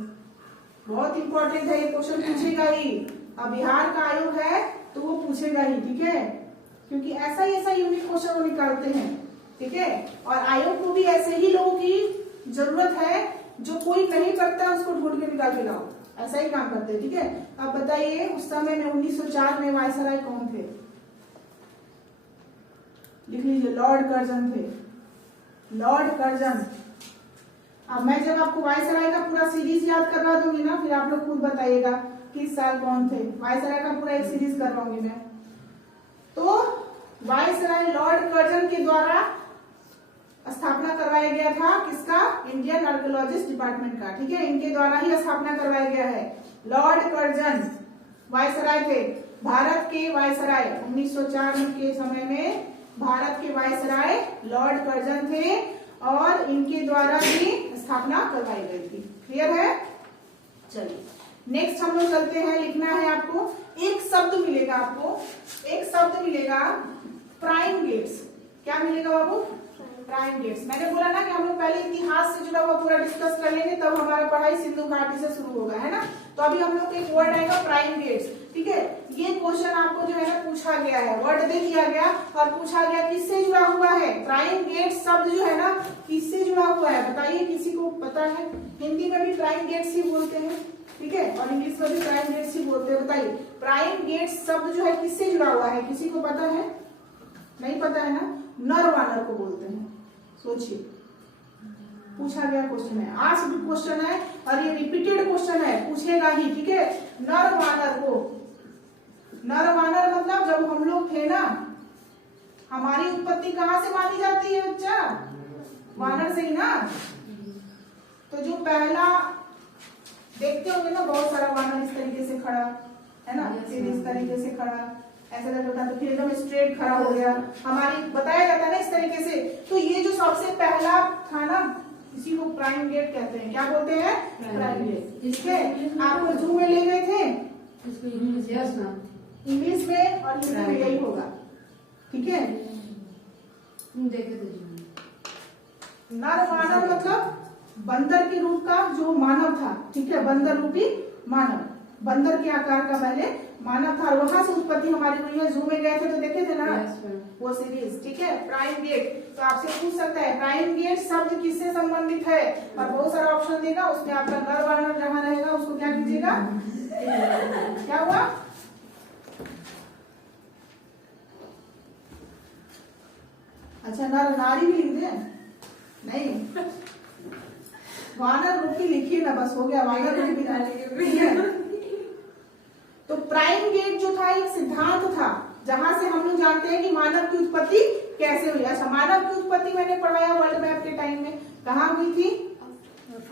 बहुत इंपॉर्टेंट है, ये क्वेश्चन पूछेगा ही। अब बिहार का आयोग है तो वो पूछेगा ही, ठीक है, क्योंकि ऐसा यूनिक क्वेश्चन वो निकालते हैं। ठीक है, और आयोग को भी ऐसे ही लोगों की जरूरत है जो कोई नहीं करता उसको ढूंढ के निकाल के लाओ, ऐसा ही काम करते हैं। ठीक है, अब बताइए उस समय में 1904 में वायसराय कौन थे? लिख लीजिए, लॉर्ड कर्जन थे, लॉर्ड कर्जन। अब मैं जब आपको वायसराय का पूरा सीरीज याद करवा दूंगी ना, फिर आप लोग खुद बताइएगा किस साल कौन थे। वायसराय का पूरा एक सीरीज करवाऊंगी मैं। तो वायसराय लॉर्ड कर्जन के द्वारा स्थापना करवाया गया था, किसका, इंडियन आर्कियोलॉजिस्ट डिपार्टमेंट का। ठीक है, इनके द्वारा ही स्थापना करवाया गया है। लॉर्ड कर्जन वायसराय थे, भारत के वायसराय। 1904 के समय में भारत के वायसराय लॉर्ड कर्जन थे और इनके द्वारा ही स्थापना करवाई गई थी। क्लियर है? चलिए नेक्स्ट हम लोग चलते हैं। लिखना है आपको, एक शब्द मिलेगा, आपको एक शब्द मिलेगा, प्राइम गेट्स। क्या मिलेगा बाबू? Prime gets. मैंने बोला ना कि हम लोग पहले इतिहास से जुड़ा हुआ पूरा डिस्कस कर लेंगे, तब हमारा पढ़ाई सिंधु घाटी से शुरू होगा, है ना। तो अभी हम लोग एक वर्ड आएगा प्राइम गेट्स। ठीक है, ये क्वेश्चन आपको जो है ना पूछा गया है, वर्ड दे दिया गया और पूछा गया किससे जुड़ा हुआ है। प्राइम गेट्स शब्द जो है ना किससे जुड़ा हुआ है, बताइए, किसी को पता है? हिंदी में भी प्राइम गेट्स ही बोलते हैं, ठीक है, और इंग्लिश में भी प्राइम गेट्स ही बोलते हैं। बताइए प्राइम गेट्स शब्द जो है किससे जुड़ा हुआ है, किसी को पता है? नहीं पता है ना। नर वानर को बोलते हैं। सोचिए, पूछा गया क्वेश्चन है, आस्क्ड क्वेश्चन है और ये रिपीटेड क्वेश्चन है, पूछेगा ही। ठीक है, नर वानर को, नर वानर मतलब जब हम लोग थे ना, हमारी उत्पत्ति कहाँ से मानी जाती है बच्चा? वानर से ही ना। तो जो पहला देखते होंगे ना, बहुत सारा वानर इस तरीके से खड़ा है ना, फिर इस तरीके से खड़ा, ऐसा लगता है, तो फिर एकदम स्ट्रेट खड़ा हो गया, हमारी बताया जाता है ना इस तरीके से। तो ये जो सबसे पहला था ना, इसी को प्राइम गेट कहते हैं। क्या बोलते हैं? Prime gate. ठीक है, आपको जू में ले गए थे, इंग्लिश में और हिंदी में यही होगा। ठीक है, नर मानव मतलब बंदर के रूप का जो मानव था। ठीक है, बंदर रूपी मानव, बंदर के आकार का पहले मानव था, और वहां से उत्पत्ति हमारी हुई है। जू में गए थे तो देखे थे ना वो सीरीज। ठीक है, प्राइम गेट। तो आपसे पूछ सकता है प्राइम गेट शब्द किससे संबंधित है, और बहुत सारा ऑप्शन देगा, उसमें आपका नर वानर जहां रहेगा उसको क्या कीजिएगा, क्या हुआ? अच्छा, नर नारी भी लिख दें? नहीं, वानर रूपी लिखिए ना, बस हो गया, वानर रूपी। तो प्राइम गेट जो था था, एक सिद्धांत था जहां से हम लोग जानते हैं कि मानव की उत्पत्ति कैसे हुई। अच्छा, मानव की उत्पत्ति मैंने पढ़ाया वर्ल्ड मैप के टाइम में, कहाँ हुई थी?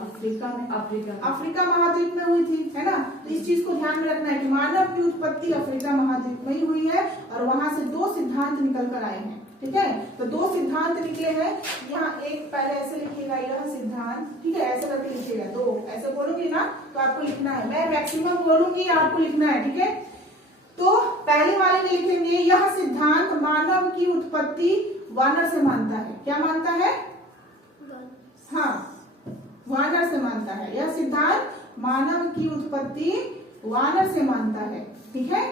अफ्रीका में। अफ्रीका महाद्वीप में हुई थी, है ना। तो इस चीज को ध्यान में रखना है कि मानव की उत्पत्ति अफ्रीका महाद्वीप में ही हुई है और वहां से दो सिद्धांत निकल कर आए हैं। ठीक है, तो दो सिद्धांत निकले हैं। यहाँ एक पहले ऐसे लिखिएगा, यह सिद्धांत, ठीक है, ऐसे करके लिखिएगा। दो ऐसे बोलूंगी ना तो आपको लिखना है, मैं मैक्सिमम बोलूंगी आपको लिखना है, ठीक है। तो पहले वाले में लिखेंगे, यह सिद्धांत मानव की उत्पत्ति वानर से मानता है। क्या मानता है? हाँ, वानर से मानता है। यह सिद्धांत मानव की उत्पत्ति वानर से मानता है, ठीक है।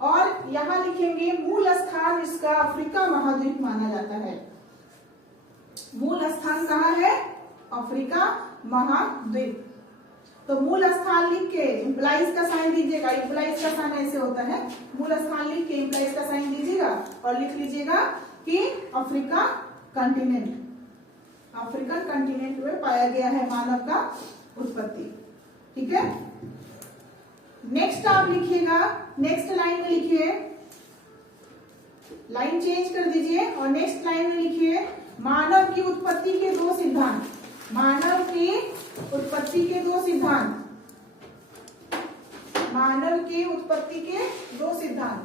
और यहां लिखेंगे मूल स्थान इसका अफ्रीका महाद्वीप माना जाता है। मूल स्थान कहाँ है? अफ्रीका महाद्वीप। तो मूल स्थान लिख के इंप्लाइज का साइन दीजिएगा। इंप्लाइज का साइन ऐसे होता है, मूल स्थान लिख के इंप्लाइज का साइन दीजिएगा और लिख लीजिएगा कि अफ्रीका कॉन्टिनेंट, अफ्रीकन कॉन्टिनेंट में पाया गया है मानव का उत्पत्ति, ठीक है। नेक्स्ट आप लिखिएगा, नेक्स्ट लाइन में लिखिए, लाइन चेंज कर दीजिए और नेक्स्ट लाइन में लिखिए, मानव की उत्पत्ति के दो सिद्धांत, मानव की उत्पत्ति के दो सिद्धांत, मानव की उत्पत्ति के दो सिद्धांत।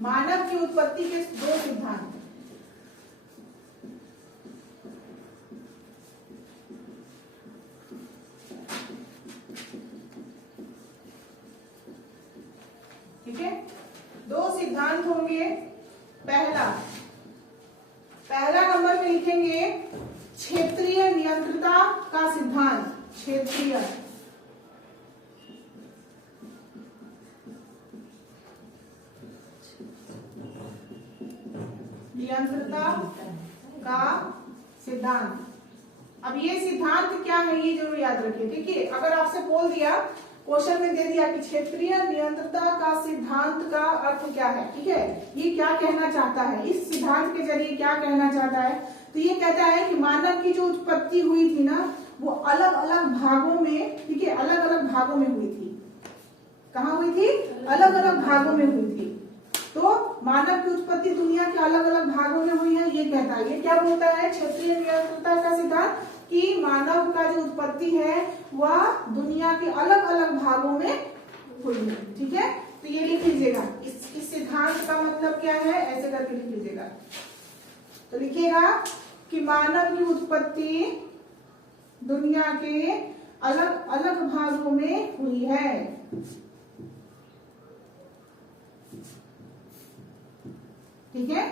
मानव की उत्पत्ति के दो सिद्धांत, ठीक है। दो सिद्धांत होंगे। पहला नंबर पे लिखेंगे क्षेत्रीय नियंत्रणता का सिद्धांत, क्षेत्रीय नियंत्रणता का सिद्धांत। अब ये सिद्धांत क्या है ये जरूर याद रखिए, ठीक है। अगर आपसे बोल दिया, क्वेश्चन में दे दिया कि क्षेत्रीय नियंत्रणता का सिद्धांत का अर्थ क्या है, ठीक है, ये क्या कहना चाहता है, इस सिद्धांत के जरिए क्या कहना चाहता है, तो ये कहता है कि मानव की जो उत्पत्ति हुई थी ना, वो अलग अलग भागों में, ठीक है, अलग अलग भागों में हुई थी। कहाँ हुई थी? अलग अलग भागों में हुई थी। तो मानव की उत्पत्ति दुनिया के अलग अलग भागों में हुई है, ये कहता है। ये क्या बोलता है? क्षेत्रीय नियंत्रणता का सिद्धांत कि मानव का जो उत्पत्ति है वह दुनिया के अलग अलग भागों में हुई है, ठीक है। तो ये लिख लीजिएगा, इस सिद्धांत का मतलब क्या है, ऐसे करके लिख लीजिएगा। तो लिखिएगा कि मानव की उत्पत्ति दुनिया के अलग अलग भागों में हुई है, ठीक है।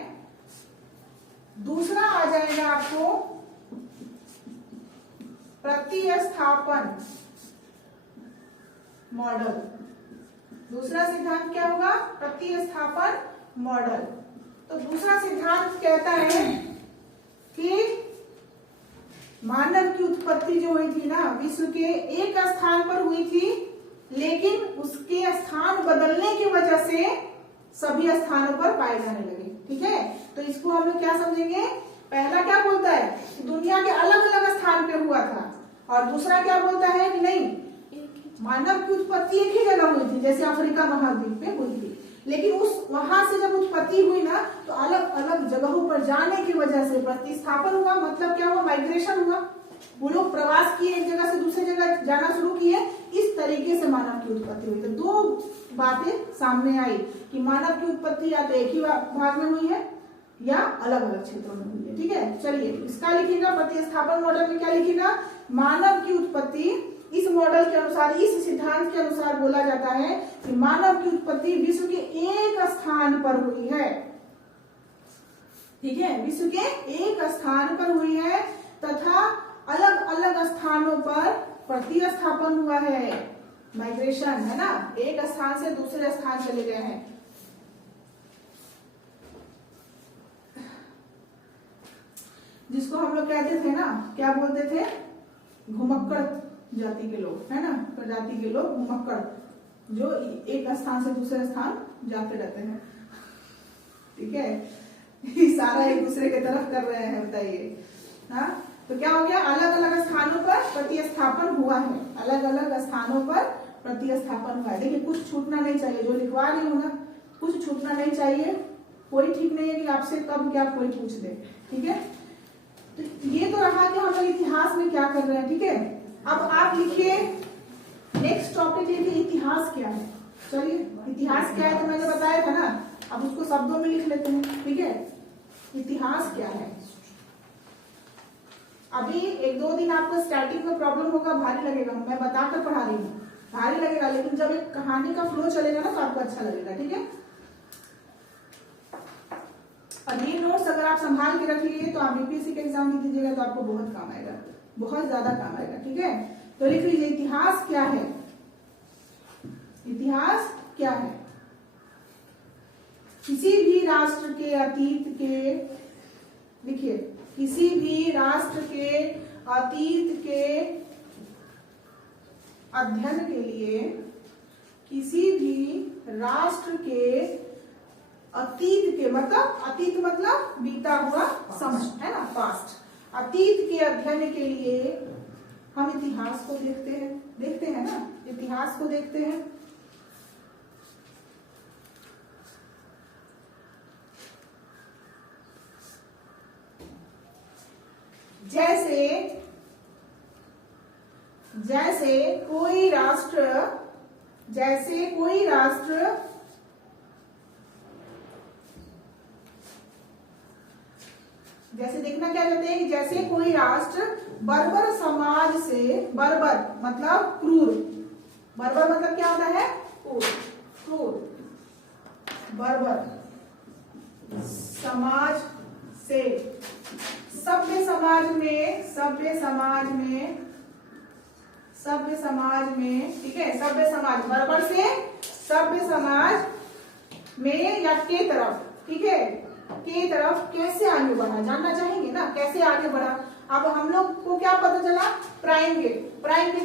दूसरा आ जाएगा आपको प्रतिस्थापन मॉडल। दूसरा सिद्धांत क्या होगा? प्रतिस्थापन मॉडल। तो दूसरा सिद्धांत कहता है कि मानव की उत्पत्ति जो हुई थी ना, विश्व के एक स्थान पर हुई थी, लेकिन उसके स्थान बदलने की वजह से सभी स्थानों पर पाए जाने लगे, ठीक है। तो इसको हम लोग क्या समझेंगे? पहला क्या बोलता है कि दुनिया के अलग अलग स्थान पे हुआ था, और दूसरा क्या बोलता है कि नहीं, मानव की उत्पत्ति एक ही जगह हुई थी, जैसे अफ्रीका महाद्वीप पे हुई थी, लेकिन उस वहां से जब उत्पत्ति हुई ना, तो अलग अलग जगहों पर जाने की वजह से प्रतिस्थापन हुआ। मतलब क्या हुआ? माइग्रेशन हुआ। वो लोग प्रवास किए, एक जगह से दूसरी जगह जाना शुरू किए, इस तरीके से मानव की उत्पत्ति हुई। तो दो बातें सामने आई कि मानव की उत्पत्ति या तो एक ही भाग में हुई है या अलग अलग क्षेत्रों में हुई है, ठीक है। चलिए इसका लिखिएगा, प्रतिस्थापन मॉडल में क्या लिखिएगा? मानव की उत्पत्ति इस मॉडल के अनुसार, इस सिद्धांत के अनुसार बोला जाता है कि मानव की उत्पत्ति विश्व के एक स्थान पर हुई है, ठीक है, विश्व के एक स्थान पर हुई है तथा अलग अलग स्थानों पर प्रतिस्थापन हुआ है, माइग्रेशन, है ना, एक स्थान से दूसरे स्थान चले गए हैं। जिसको हम लोग कहते थे ना, क्या बोलते थे? घुमक्कड़ जाति के लोग, है ना, प्रजाति के लोग घुमक्कड़, जो एक स्थान से दूसरे स्थान जाते रहते हैं। ठीक है, इशारा एक दूसरे की तरफ कर रहे हैं, बताइए। हाँ, तो क्या हो गया, अलग अलग स्थानों पर प्रतिस्थापन हुआ है, अलग अलग स्थानों पर प्रतिस्थापन हुआ है। देखिए कुछ छूटना नहीं चाहिए, जो लिखवा रही हूँ ना, कुछ छूटना नहीं चाहिए। कोई ठीक नहीं है कि आपसे कब क्या कोई पूछ दे, ठीक है। तो ये तो रहा कि हम लोग इतिहास में क्या कर रहे हैं, ठीक है। अब आप लिखिए नेक्स्ट टॉपिक, लिखिए इतिहास क्या है। चलिए इतिहास क्या है तो मैंने बताया था ना, अब उसको शब्दों में लिख लेते हैं, ठीक है। इतिहास क्या है, अभी एक दो दिन आपको स्टार्टिंग में प्रॉब्लम होगा, भारी लगेगा, मैं बताकर पढ़ा रही हूँ, भारी लगेगा, लेकिन जब एक कहानी का फ्लो चलेगा ना तो आपको अच्छा लगेगा, ठीक है। अब ये नोट्स अगर आप संभाल के रखिए तो आप बीपीएससी के एग्जाम में दीजिएगा तो आपको बहुत काम आएगा, बहुत ज्यादा काम आएगा, ठीक है। तो लिख लीजिए इतिहास क्या है, इतिहास क्या है, किसी भी राष्ट्र के अतीत के, लिखिए किसी भी राष्ट्र के अतीत के अध्ययन के लिए, किसी भी राष्ट्र के अतीत के, मतलब अतीत मतलब बीता हुआ समय है ना, पास्ट, अतीत के अध्ययन के लिए हम इतिहास को देखते हैं ना, इतिहास को देखते हैं। जैसे कोई राष्ट्र जैसे देखना क्या चाहते हैं कि जैसे कोई राष्ट्र बर्बर समाज से, बर्बर मतलब क्रूर, बर्बर मतलब क्या होता है, क्रूर, बर्बर समाज से, सभ्य समाज में, ठीक है, सभ्य समाज, बर्बर से सभ्य समाज में या के तरफ, ठीक है, के तरफ कैसे आगे बढ़ा, जानना चाहेंगे ना, कैसे आगे बढ़ा। अब हम लोग को क्या पता चला, प्राइम गेट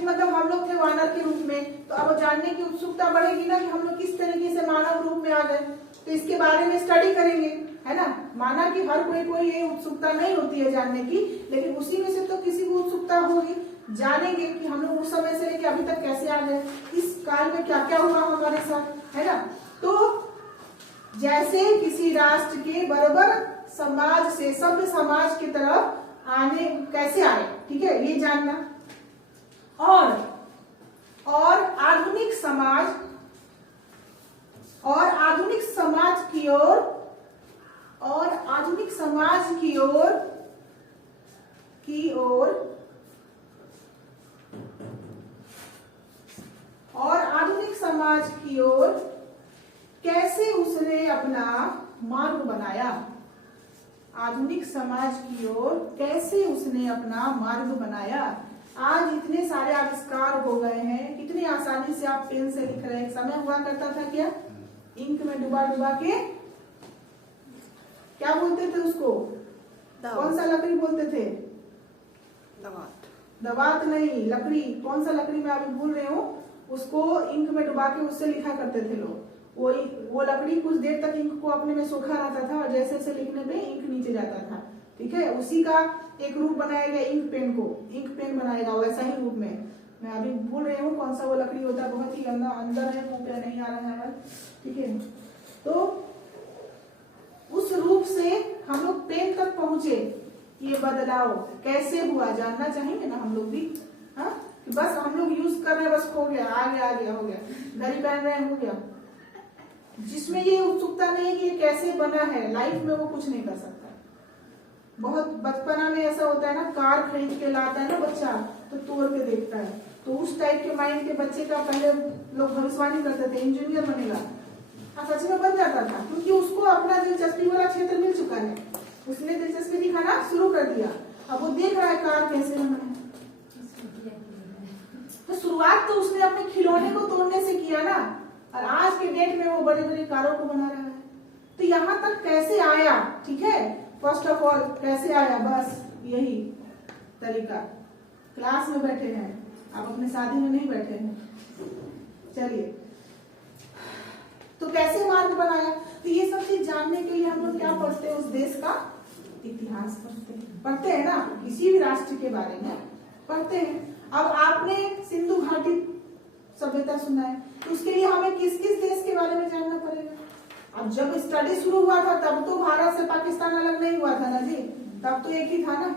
मतलब हम लोग थे वानर के रूप में, तो अब जानने की उत्सुकता बढ़ेगी ना कि हम लोग किस तरीके से मानव रूप में आ गए, तो इसके बारे में स्टडी करेंगे, है ना। माना कि हर कोई ये उत्सुकता नहीं होती है जानने की, लेकिन उसी में से तो किसी को उत्सुकता होगी, जानेंगे कि हम लोग उस समय से लेकर अभी तक कैसे आ गए, इस काल में क्या क्या हुआ हमारे साथ, है ना। तो जैसे किसी राष्ट्र के बर्बर समाज से सभ्य समाज की तरफ आने कैसे आए, ठीक है, ये जानना। और आधुनिक समाज की ओर, और आधुनिक समाज की ओर कैसे उसने अपना मार्ग बनाया, आधुनिक समाज की ओर कैसे उसने अपना मार्ग बनाया। आज इतने सारे आविष्कार हो गए हैं, कितनी आसानी से आप पेन से लिख रहे हैं। समय हुआ करता था क्या, इंक में डुबा के, क्या बोलते थे उसको, कौन सा लकड़ी बोलते थे, दवात नहीं, लकड़ी, कौन सा लकड़ी मैं अभी भूल रही हूँ, उसको इंक में डुबा के उससे लिखा करते थे लोग। वो लकड़ी कुछ देर तक इंक को अपने में सोखा रहता था और जैसे जैसे लिखने पे इंक नीचे जाता था, ठीक है। उसी का एक रूप बनाया गया इंक पेन को, इंक पेन बनाएगा वैसा ही रूप में। मैं अभी भूल रही हूँ कौन सा वो लकड़ी होता है, बहुत ही अंदर है, मुंह पे नहीं आ रहा है, ठीक है। तो उस रूप से हम लोग पेन तक पहुंचे, ये बदलाव कैसे हुआ जानना चाहेंगे ना हम लोग भी। हाँ, बस हम लोग यूज कर रहे हैं, बस हो गया, आ गया, हो गया, घड़ी पहन रहे हैं, हो गया। जिसमें ये उत्सुकता नहीं है कि ये कैसे बना है, लाइफ में वो कुछ नहीं कर सकता। बहुत बचपना में ऐसा होता है ना, कार खरीद के लाता है ना बच्चा, तो तोड़ के देखता है, तो उस टाइप के माइंड के बच्चे का पहले लोग भविष्यवाणी करते थे इंजीनियर बनेगा, सच में बन जाता था, क्योंकि उसको अपना दिलचस्पी वाला क्षेत्र मिल चुका है, उसने दिलचस्पी दिखाना शुरू कर दिया। अब वो देख रहा है कार कैसे बना है, तो शुरुआत तो उसने अपने खिलौने को तोड़ने से किया ना, और आज के डेट में वो बड़े बड़े कारों को बना रहा है। तो यहाँ तक कैसे आया, ठीक है, फर्स्ट ऑफ ऑल कैसे आया, बस यही तरीका। क्लास में बैठे हैं आप, अपने शादी में नहीं बैठे हैं। चलिए, तो कैसे मार्ग बनाया, तो ये सब चीज चीज जानने के लिए हम लोग क्या पढ़ते हैं, उस देश का इतिहास पढ़ते हैं ना, किसी भी राष्ट्र के बारे में पढ़ते हैं। अब आपने सिंधु घाटी सभ्यता सुना है, तो उसके लिए हमें किस किस देश के बारे में जानना पड़ेगा। अब जब स्टडी शुरू हुआ था तब तो भारत से पाकिस्तान अलग नहीं हुआ था ना जी, तब तो एक ही था ना,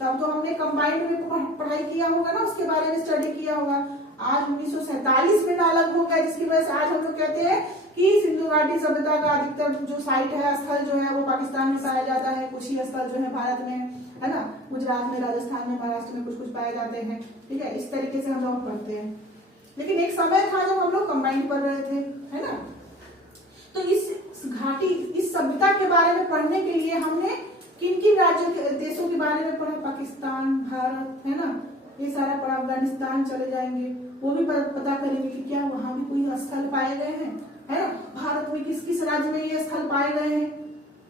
तब तो हमने कंबाइंड में पढ़ाई किया होगा ना, उसके बारे में स्टडी किया होगा। आज 1947 में ना अलग हो गया, जिसकी वजह से आज हम लोग कहते हैं कि सिंधु घाटी सभ्यता का अधिकतर जो साइट है, स्थल जो है वो पाकिस्तान में पाया जाता है, कुछ ही स्थल जो है भारत में है ना, गुजरात में, राजस्थान में, महाराष्ट्र में कुछ कुछ पाए जाते हैं। ठीक है, इस तरीके से हम लोग पढ़ते हैं। लेकिन एक समय था जब हम लोग कंबाइंड पढ़ रहे थे, है ना। तो इस घाटी, इस सभ्यता के बारे में पढ़ने के लिए हमने किन किन राज्यों के, देशों के बारे में पढ़ा, पाकिस्तान, भारत, है ना, ये सारा पढ़ा। अफगानिस्तान चले जाएंगे, वो भी पता करेंगे कि क्या वहां भी कोई स्थल पाए गए हैं, है ना, भारत में किस किस राज्य में ये स्थल पाए गए हैं,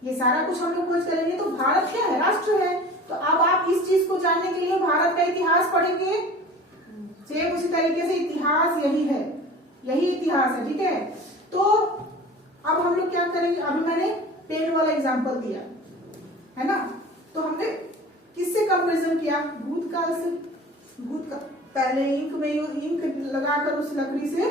ये सारा कुछ हम लोग खोज करेंगे। तो भारत क्या है, राष्ट्र है। तो अब आप इस चीज को जानने के लिए भारत का इतिहास पढ़ेंगे, सेम उसी तरीके से इतिहास यही है, यही इतिहास है। ठीक है, तो अब हम लोग क्या करेंगे, अभी मैंने पेन वाला एग्जांपल दिया है ना, तो हमने किससे कंपैरिजन किया, भूतकाल से। भूतकाल पहले इंक में इंक लगाकर उस लकड़ी से,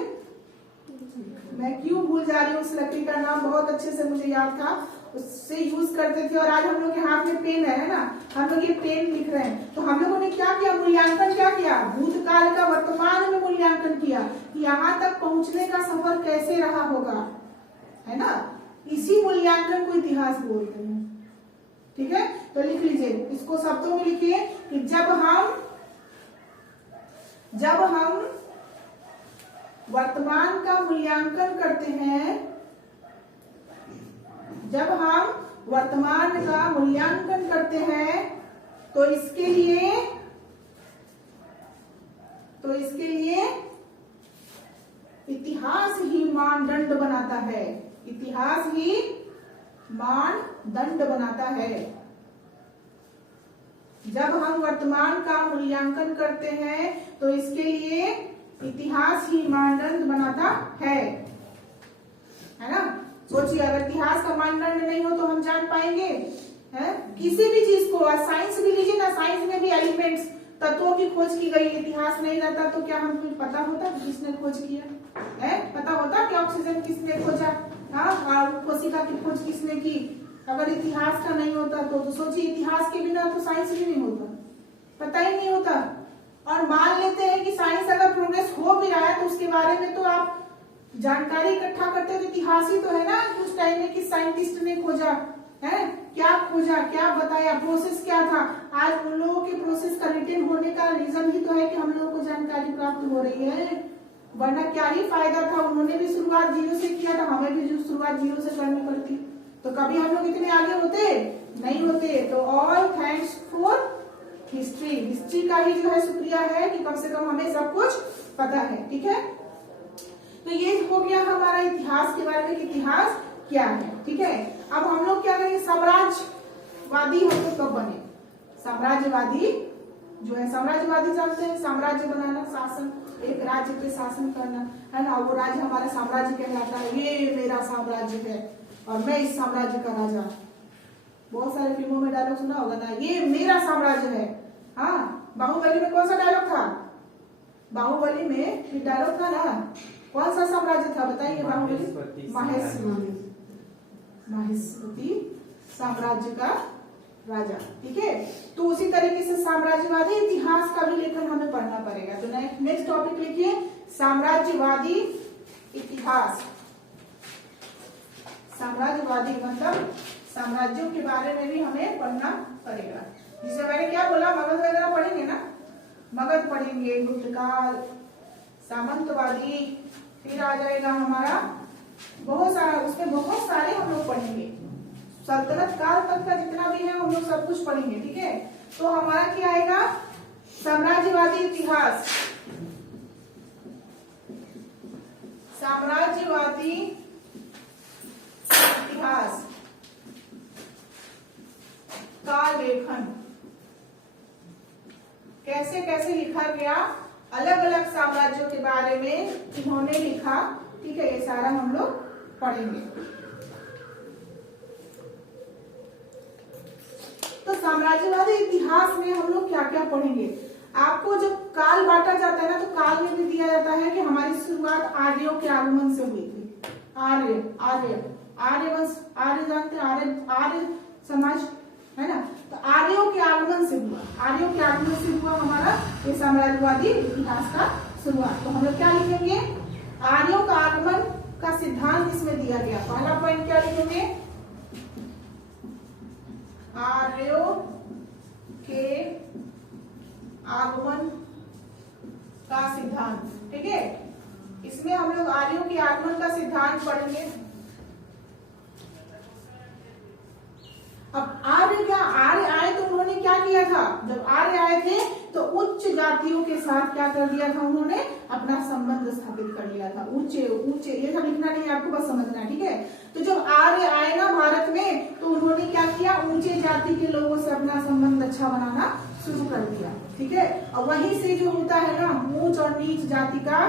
मैं क्यों भूल जा रही हूँ, उस लकड़ी का नाम बहुत अच्छे से मुझे याद था, उससे यूज करते थे। और आज हम लोग के हाथ में पेन है ना, हम लोग ये पेन लिख रहे हैं। तो हम लोगों ने क्या किया, मूल्यांकन क्या किया, भूतकाल का वर्तमान में मूल्यांकन किया कि यहाँ तक पहुंचने का सफर कैसे रहा होगा, है ना। इसी मूल्यांकन को इतिहास बोलते हैं। ठीक है, तो लिख लीजिए, इसको शब्दों में लिखिए कि जब हम वर्तमान का मूल्यांकन करते हैं, जब हम वर्तमान का मूल्यांकन करते हैं तो इसके लिए इतिहास ही मानदंड बनाता है, इतिहास ही मानदंड बनाता है। जब हम वर्तमान का मूल्यांकन करते हैं तो इसके लिए इतिहास ही मानदंड बनाता है ना। सोचिए, अगर इतिहास का मानदंड नहीं हो तो हम जान पाएंगे है किसी भी चीज को। साइंस भी लीजिए ना, साइंस में भी एलिमेंट्स, तत्वों की खोज की गई, इतिहास नहीं रहता तो क्या हमको पता होता किसने खोज किया है, पता होता कि ऑक्सीजन किसने खोजा, हाँ, कोशिका की खोज किसने की। अगर इतिहास का नहीं होता तो सोचिए, इतिहास के बिना तो साइंस भी नहीं होता, पता ही नहीं होता। और मान लेते हैं कि साइंस अगर प्रोग्रेस हो भी रहा है तो उसके बारे में तो आप जानकारी इकट्ठा करते हो, तो इतिहास ही तो है ना उस टाइम में किस साइंटिस्ट ने खोजा है, क्या खोजा, क्या बताया, प्रोसेस क्या था। आज उन लोगों के प्रोसेस का रिटेन होने का रीजन ही तो है कि हम लोगों को जानकारी प्राप्त हो रही है, वरना क्या ही फायदा था। उन्होंने भी शुरुआत जीरो से किया था, हमें भी शुरुआत जीरो से करनी पड़ती, तो कभी हम लोग इतने आगे होते नहीं होते। तो all thanks for history, history का ही जो है शुक्रिया है कि कम से कम हमें सब कुछ पता है। ठीक है, तो ये हो गया हमारा इतिहास के बारे में कि इतिहास क्या है। ठीक है, अब हम लोग क्या करेंगे, साम्राज्यवादी हम लोग कब बने। साम्राज्यवादी जो है, साम्राज्यवादी जानते हैं, साम्राज्य बनाना, शासन, एक राज्य पे शासन करना, है ना, वो राज्य हमारा साम्राज्य कहलाता है। ये मेरा साम्राज्य है और मैं इस साम्राज्य का राजा। बहुत सारे फिल्मों में डायलॉग सुना होगा ना, ये मेरा साम्राज्य है। हाँ, बाहुबली में कौन सा डायलॉग था, बाहुबली में डायलॉग था ना, कौन सा साम्राज्य था बताइए, बाहुबली, माहेश्वती साम्राज्य का राजा। ठीक है, तो उसी तरीके से साम्राज्यवादी इतिहास का भी लेखन हमें पढ़ना पड़ेगा। तो नेक्स्ट टॉपिक लिखिए, साम्राज्यवादी इतिहास। साम्राज्यवादी मतलब साम्राज्यों के बारे में भी हमें पढ़ना पड़ेगा। जिसे मैंने क्या बोला, मगध वगैरह पढ़ेंगे ना, मगध पढ़ेंगे, गुप्तकाल, सामंतवादी, फिर आ जाएगा हमारा बहुत सारा, उसमें बहुत सारे हम लोग पढ़ेंगे। सल्तनत काल तक का जितना भी है हम लोग सब कुछ पढ़ेंगे। ठीक है, तो हमारा क्या आएगा, साम्राज्यवादी इतिहास। साम्राज्यवादी इतिहास का लेखन, कैसे कैसे लिखा गया, अलग अलग साम्राज्यों के बारे में इन्होंने लिखा। ठीक है, ये सारा हम लोग पढ़ेंगे। साम्राज्यवादी इतिहास में हम लोग क्या क्या पढ़ेंगे। आपको जब काल बांटा जाता है ना, तो काल में भी दिया जाता है कि हमारी शुरुआत आर्यों के आगमन से हुई थी। आर्य आर्य आर्यवंश, आर्य जानते हैं, आर्य आर्य समाज है ना, तो आर्यों के आगमन से हुआ, आर्यों के आगमन से हुआ हमारा ये साम्राज्यवादी इतिहास का शुरुआत। तो हम लोग क्या लिखेंगे, आर्यों का आगमन का सिद्धांत इसमें दिया गया। पहला पॉइंट क्या लिखेंगे, आर्यों के आगमन का सिद्धांत। ठीक है, इसमें हम लोग आर्यों के आगमन का सिद्धांत पढ़ेंगे। अब आर्य क्या, आर्य आए तो उन्होंने क्या किया था, जब आर्य आए थे तो उच्च जातियों के साथ क्या कर दिया था, उन्होंने अपना संबंध स्थापित कर लिया था। ऊंचे ऊंचे, ये सब लिखना नहीं है, आपको बस समझना है। ठीक है, तो जब आर्य आए ना भारत में, तो उन्होंने क्या किया, ऊंचे जाति के लोगों से अपना संबंध अच्छा बनाना शुरू कर दिया। ठीक है, और वहीं से जो होता है ना, ऊंच और नीच जाति का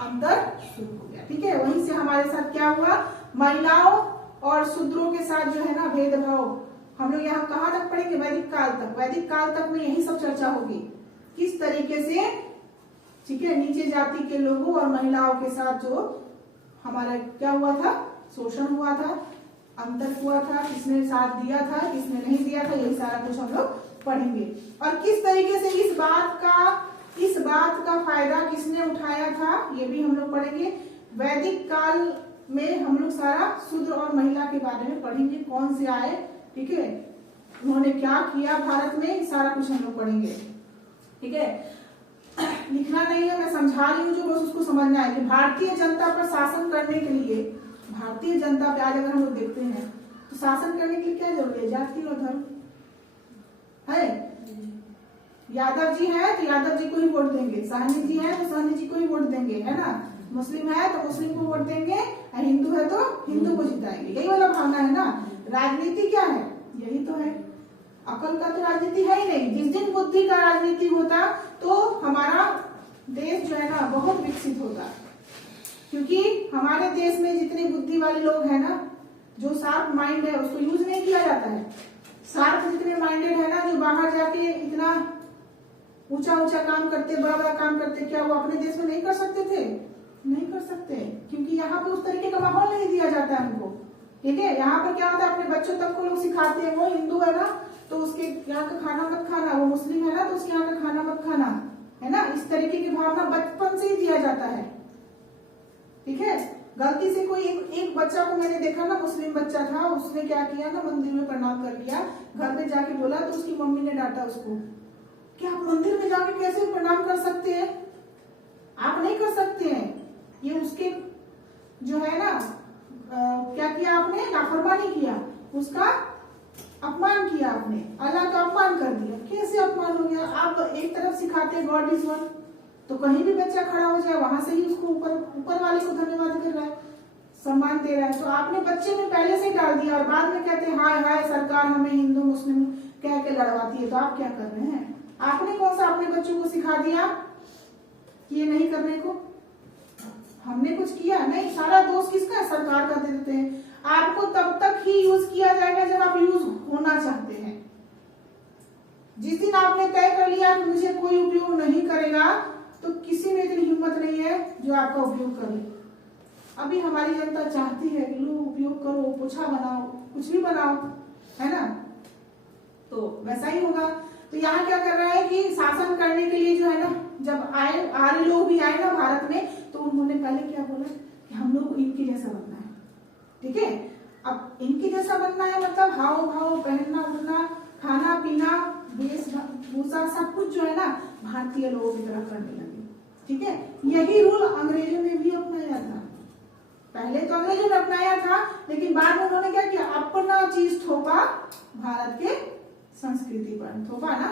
अंतर शुरू हो गया। ठीक है, वहीं से हमारे साथ क्या हुआ, महिलाओं और शूद्रों के साथ जो है ना भेदभाव, हम लोग यहाँ कहाँ तक पढ़ेंगे, वैदिक काल तक। वैदिक काल तक में यही सब चर्चा होगी, किस तरीके से, ठीक है, नीचे जाति के लोगों और महिलाओं के साथ जो हमारा क्या हुआ था, शोषण हुआ था, अंतर हुआ था, किसने साथ दिया था, किसने नहीं दिया था, यही सारा कुछ हम लोग पढ़ेंगे। और किस तरीके से इस बात का फायदा किसने उठाया था, ये भी हम लोग पढ़ेंगे। वैदिक काल में हम लोग सारा शूद्र और महिला के बारे में पढ़ेंगे, कौन से आए, ठीक है, उन्होंने क्या किया भारत में, सारा कुछ हम लोग पढ़ेंगे। ठीक है, लिखना नहीं है, मैं समझा रही हूँ, जो बस उसको समझना है कि भारतीय जनता पर शासन करने के लिए, भारतीय जनता पे आज अगर हम लोग देखते हैं तो शासन करने के लिए क्या जरूरी है, जाति और धर्म है। यादव जी है तो यादव जी को ही वोट देंगे, सहनी जी है तो सहनी जी को ही वोट देंगे, है ना, मुस्लिम है तो मुस्लिम को वोट देंगे, हिंदू है तो हिंदू को जिताएंगे, यही वाला भावना है ना। राजनीति क्या है, यही तो है, अकल का तो राजनीति है ही नहीं। जिस दिन बुद्धि का राजनीति होता तो हमारा देश जो है ना बहुत विकसित होता, क्योंकि हमारे देश में जितने बुद्धि वाले लोग हैं ना, जो शार्प माइंड है, उसको यूज नहीं किया जाता है। शार्प जितने माइंडेड है ना, जो बाहर जाके इतना ऊंचा ऊंचा काम करते, बड़ा बड़ा काम करते, क्या वो अपने देश में नहीं कर सकते थे, नहीं कर सकते, क्योंकि यहाँ पे उस तरीके का माहौल नहीं दिया जाता है हमको। ठीक है, यहाँ पर क्या होता है, अपने बच्चों तक को लोग सिखाते हैं, वो हिंदू है ना तो उसके यहाँ का खाना मत खाना, वो मुस्लिम है ना तो उसके यहाँ का खाना मत खाना, है ना, इस तरीके की भावना बचपन से ही दिया जाता है। ठीक है, गलती से कोई एक बच्चा को मैंने देखा ना, मुस्लिम बच्चा था, उसने क्या किया ना, मंदिर में प्रणाम कर लिया, घर में जाके बोला तो उसकी मम्मी ने डांटा उसको कि आप मंदिर में जाके कैसे प्रणाम कर सकते हैं, आप नहीं कर सकते हैं, ये उसके जो है ना क्या किया आपने, नाफरमानी किया, उसका अपमान किया आपने, अल्लाह का अपमान कर दिया। कैसे अपमान हो गया, आप एक तरफ सिखाते हैं गॉड इज वन, तो कहीं भी बच्चा खड़ा हो जाए वहां से ही उसको ऊपर वाले को धन्यवाद कर रहा है, सम्मान दे रहा है, तो आपने बच्चे में पहले से डाल दिया और बाद में कहते हैं हाय हाय सरकार हमें हिंदू मुस्लिम कह के लड़वाती है। तो आप क्या कर रहे हैं, आपने कौन सा अपने बच्चों को सिखा दिया कि ये नहीं करने को, हमने कुछ किया नहीं, सारा दोष किसका है, सरकार का दे देते हैं। आपको तब तक ही यूज किया जाएगा जब आप यूज होना चाहते हैं। जिस दिन आपने तय कर लिया कि मुझे कोई उपयोग नहीं करेगा, तो किसी में इतनी हिम्मत नहीं है जो आपका उपयोग करे। अभी हमारी जनता चाहती है कि लो उपयोग करो, पोछा बनाओ, कुछ भी बनाओ, है ना, तो वैसा ही होगा। तो यहाँ क्या कर रहा है कि शासन करने के लिए जो है ना, जब आर्य लोग भी आए ना भारत में, तो उन्होंने पहले क्या बोला कि हम लोग इनके जैसा बनना है। ठीक है, अब इनके जैसा बनना है मतलब हाव भाव, पहनना उड़ना, खाना पीना, वेशभूषा, सब कुछ जो है ना भारतीय लोगों की तरह करने लगे। ठीक है, यही रूल अंग्रेजों ने भी अपनाया था। पहले तो अंग्रेजों ने अपनाया था, लेकिन बाद में उन्होंने क्या किया, अपना चीज थोपा भारत के संस्कृति पर, थोपा ना।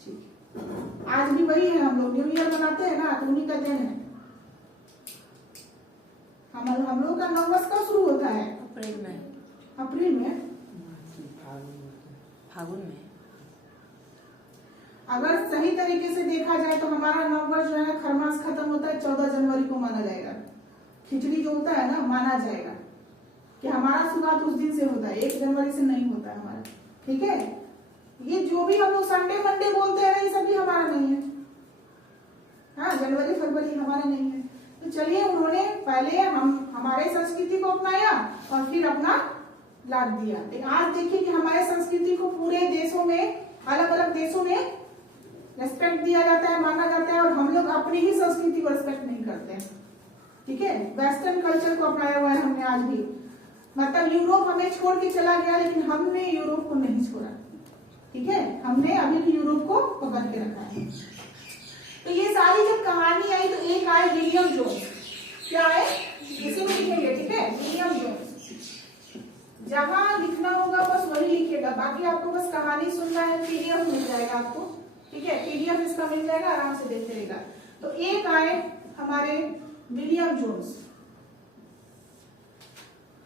ठीक है, आज भी वही है, हम लोग न्यू ईयर मनाते हैं ना, तो उन्हीं का दिन है। हम लोग का नववर्ष कब शुरू होता है, अप्रैल में, फागुन में। अगर सही तरीके से देखा जाए तो हमारा नववर्ष जो है खरमास खत्म होता है 14 जनवरी को माना जाएगा। खिचड़ी जो होता है ना, माना जाएगा कि हमारा शुरुआत उस दिन से होता है, 1 जनवरी से नहीं होता है हमारा। ठीक है, ये जो भी हम लोग संडे मंडे बोलते हैं ये सब भी हमारा नहीं है। हाँ, जनवरी फरवरी हमारा नहीं है। तो चलिए, उन्होंने पहले हमारे संस्कृति को अपनाया और फिर अपना लाद दिया। लेकिन आज देखिए कि हमारे संस्कृति को पूरे देशों में, अलग अलग देशों में रेस्पेक्ट दिया जाता है, माना जाता है, और हम लोग अपनी ही संस्कृति को रेस्पेक्ट नहीं करते हैं। ठीक है, वेस्टर्न कल्चर को अपनाया हुआ है हमने आज भी। मतलब यूरोप हमें छोड़ के चला गया, लेकिन हमने यूरोप को नहीं छोड़ा। ठीक है, हमने अभी भी यूरोप को पकड़ के रखा है। तो ये सारी जब कहानी आई तो एक आए विलियम जोन्स। क्या है, इसी में लिखेंगे। ठीक है, विलियम जोन्स। जहां लिखना होगा बस वही लिखिएगा, बाकी आपको बस कहानी सुनना है। पीडीएफ मिल जाएगा आपको। ठीक है, पीडीएफ इसका मिल जाएगा, आराम से देखते रहेगा। तो एक आए हमारे विलियम जोन्स।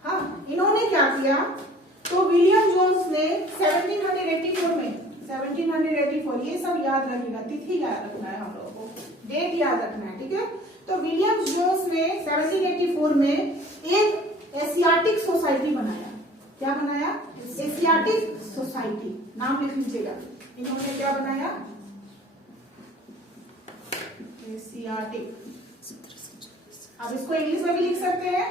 हाँ, इन्होंने क्या किया, तो विलियम जोन्स ने 1784 में, 1784, ये सब याद रखिएगा, तिथि याद रखना है हम लोगों को, डेट याद रखना है। ठीक है, तो विलियम जोन्स ने 1784 में एक एशियाटिक सोसाइटी बनाया। क्या बनाया, एशियाटिक सोसाइटी, नाम लिख लीजिएगा। इन्होंने क्या बनाया, एशियाटिक। अब इसको इंग्लिश में भी लिख सकते हैं,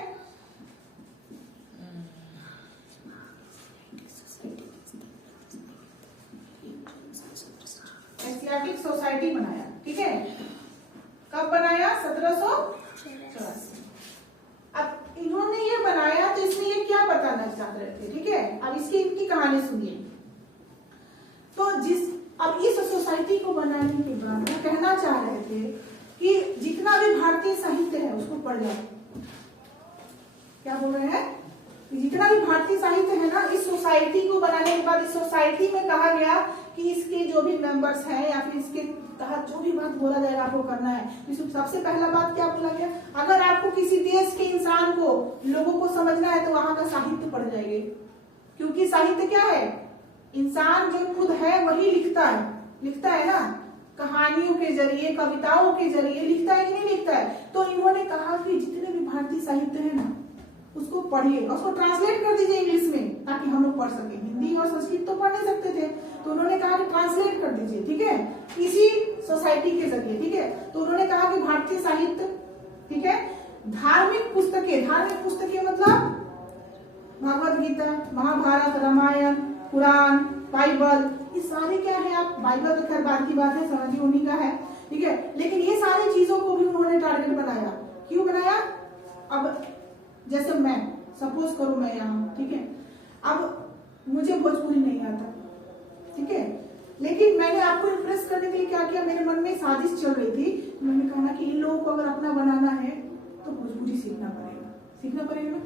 एशियाटिक सोसाइटी बनाया। ठीक है, कब बनाया, 1784। अब इन्होंने ये बनाया तो इसमें ये क्या बताना चाह रहे थे। ठीक है, अब इनकी कहानी सुनिए। तो अब इस सोसाइटी को बनाने के बाद वो कहना चाह रहे थे कि जितना भी भारतीय साहित्य है उसको पढ़ जाओ। क्या बोल रहे हैं, जितना भी भारतीय साहित्य है ना, इस सोसाइटी को बनाने के बाद इस सोसाइटी में कहा गया कि इसके जो भी मेंबर्स हैं या फिर इसके तहत जो भी बात बोला जाएगा आपको करना है। सबसे पहला बात क्या बोला गया, अगर आपको किसी देश के इंसान को, लोगों को समझना है तो वहां का साहित्य पढ़ जाइए। क्योंकि साहित्य क्या है, इंसान जो खुद है वही लिखता है ना, कहानियों के जरिए, कविताओं के जरिए लिखता है कि नहीं लिखता है। तो इन्होंने कहा कि जितने भी भारतीय साहित्य है ना उसको पढ़िए, उसको ट्रांसलेट कर दीजिए इंग्लिश में, ताकि हम लोग पढ़ सके। हिंदी और संस्कृत तो पढ़ नहीं सकते थे, तो उन्होंने कहा कि ट्रांसलेट कर दीजिए। ठीक है, इसी सोसाइटी के जरिए। ठीक है, तो उन्होंने कहा कि भारतीय साहित्य, ठीक है, धार्मिक पुस्तकें मतलब भगवद गीता, महाभारत, रामायण, पुराण, बाइबल, ये सारे क्या है, आप बाइबल तो खैर बाद की बात है, समझिए उन्हीं का है। ठीक है, लेकिन ये सारी चीजों को भी उन्होंने टारगेट बनाया। क्यों बनाया, अब जैसे मैं सपोज करो मैं यहाँ, ठीक है, अब मुझे भोजपुरी नहीं आता। ठीक है, लेकिन मैंने आपको इम्प्रेस करने के लिए क्या किया, मेरे मन में साजिश चल रही थी। मैंने कहा ना कि इन लोगों को अगर अपना बनाना है तो भोजपुरी सीखना पड़ेगा ना।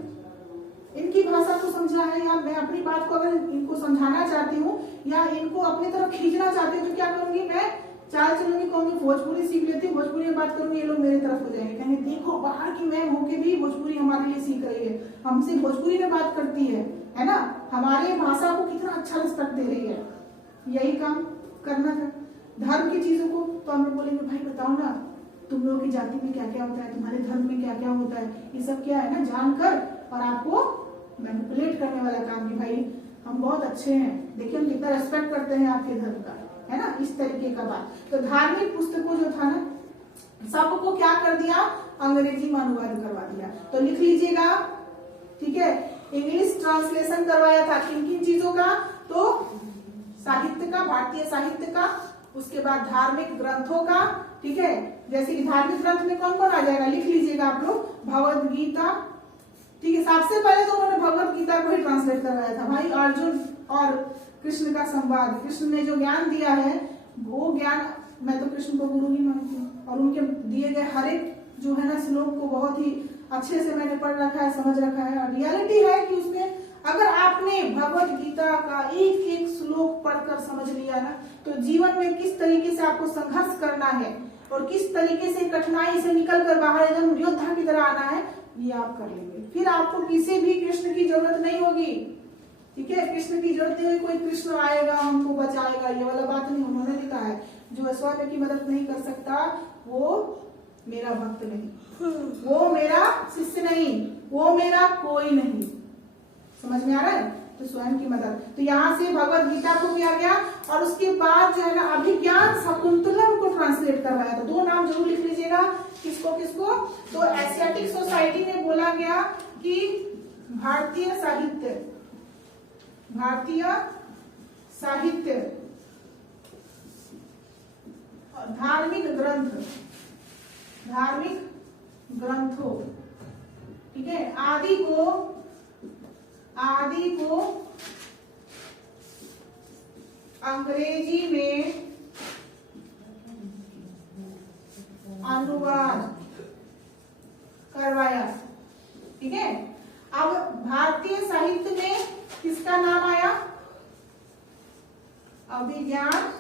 इनकी भाषा को समझा है, या मैं अपनी बात को अगर इनको समझाना चाहती हूँ या इनको अपनी तरफ खींचना चाहती हूँ तो क्या करूंगी, मैं चाल चलूंगी, कहूंगी भोजपुरी सीख लेती हूँ, भोजपुरी में बात करूंगी, ये लोग मेरे तरफ हो जाएंगे, कहेंगे देखो बाहर की मैम होके भी भोजपुरी हमारे लिए सीख रही है, हमसे भोजपुरी में बात करती है ना, हमारे भाषा को कितना अच्छा रिस्पेक्ट दे रही है। यही काम करना था। धर्म की चीजों को तो हम लोग बोलेंगे भाई बताओ ना, तुम लोगों की जाति में क्या क्या होता है, तुम्हारे धर्म में क्या क्या होता है, ये सब क्या है ना जानकर और आपको मैनिपुलेट करने वाला काम कि भाई हम बहुत अच्छे हैं, देखिए हम कितना रेस्पेक्ट करते हैं आपके धर्म का, है ना, इस तरीके का बात। तो धार्मिक पुस्तकों जो था ना सबको क्या कर दिया, अंग्रेजी में अनुवाद करवा दिया। तो लिख लीजिएगा, ठीक है, इंग्लिश ट्रांसलेशन करवाया था किन किन चीजों का, तो साहित्य का, भारतीय साहित्य का, उसके बाद धार्मिक ग्रंथों का। ठीक है, जैसे कि धार्मिक ग्रंथ में कौन कौन आ जाएगा, लिख लीजिएगा आप लोग, भगवद गीता। ठीक है, सबसे पहले तो उन्होंने भगवद गीता को ही ट्रांसलेट करवाया था। भाई अर्जुन और कृष्ण का संवाद, कृष्ण ने जो ज्ञान दिया है वो ज्ञान, मैं तो कृष्ण को गुरु ही मानती हूँ, और उनके दिए गए हर एक जो है ना श्लोक को बहुत ही अच्छे से मैंने पढ़ रखा है, समझ रखा है। और रियलिटी है कि उसमें अगर आपने भगवद गीता का एक एक श्लोक पढ़कर समझ लिया ना, तो जीवन में किस तरीके से आपको संघर्ष करना है और किस तरीके से कठिनाई से निकल कर बाहर एकदम योद्धा की तरह आना है, ये आप कर लेंगे। फिर आपको किसी भी कृष्ण की जरूरत नहीं होगी। ठीक है, कृष्ण की जरूरत नहीं, कोई कृष्ण आएगा हमको बचाएगा, ये वाला बात नहीं। उन्होंने लिखा है जो स्वयं की मदद नहीं कर सकता वो मेरा भक्त नहीं, वो मेरा शिष्य नहीं, वो मेरा कोई नहीं। समझ में आ रहा है? तो स्वयं की मदद। तो यहाँ से भगवत गीता को किया गया और उसके बाद जो है ना अभिज्ञान शकुंतलम को ट्रांसलेट करवाया। तो 2 नाम जरूर लिख लीजिएगा, किसको किसको। तो एशियाटिक सोसाइटी में बोला गया कि भारतीय साहित्य धार्मिक ग्रंथों, ठीक है, आदि को अंग्रेजी में अनुवाद करवाया। ठीक है, अब भारतीय साहित्य में किसका नाम आया? अभिज्ञान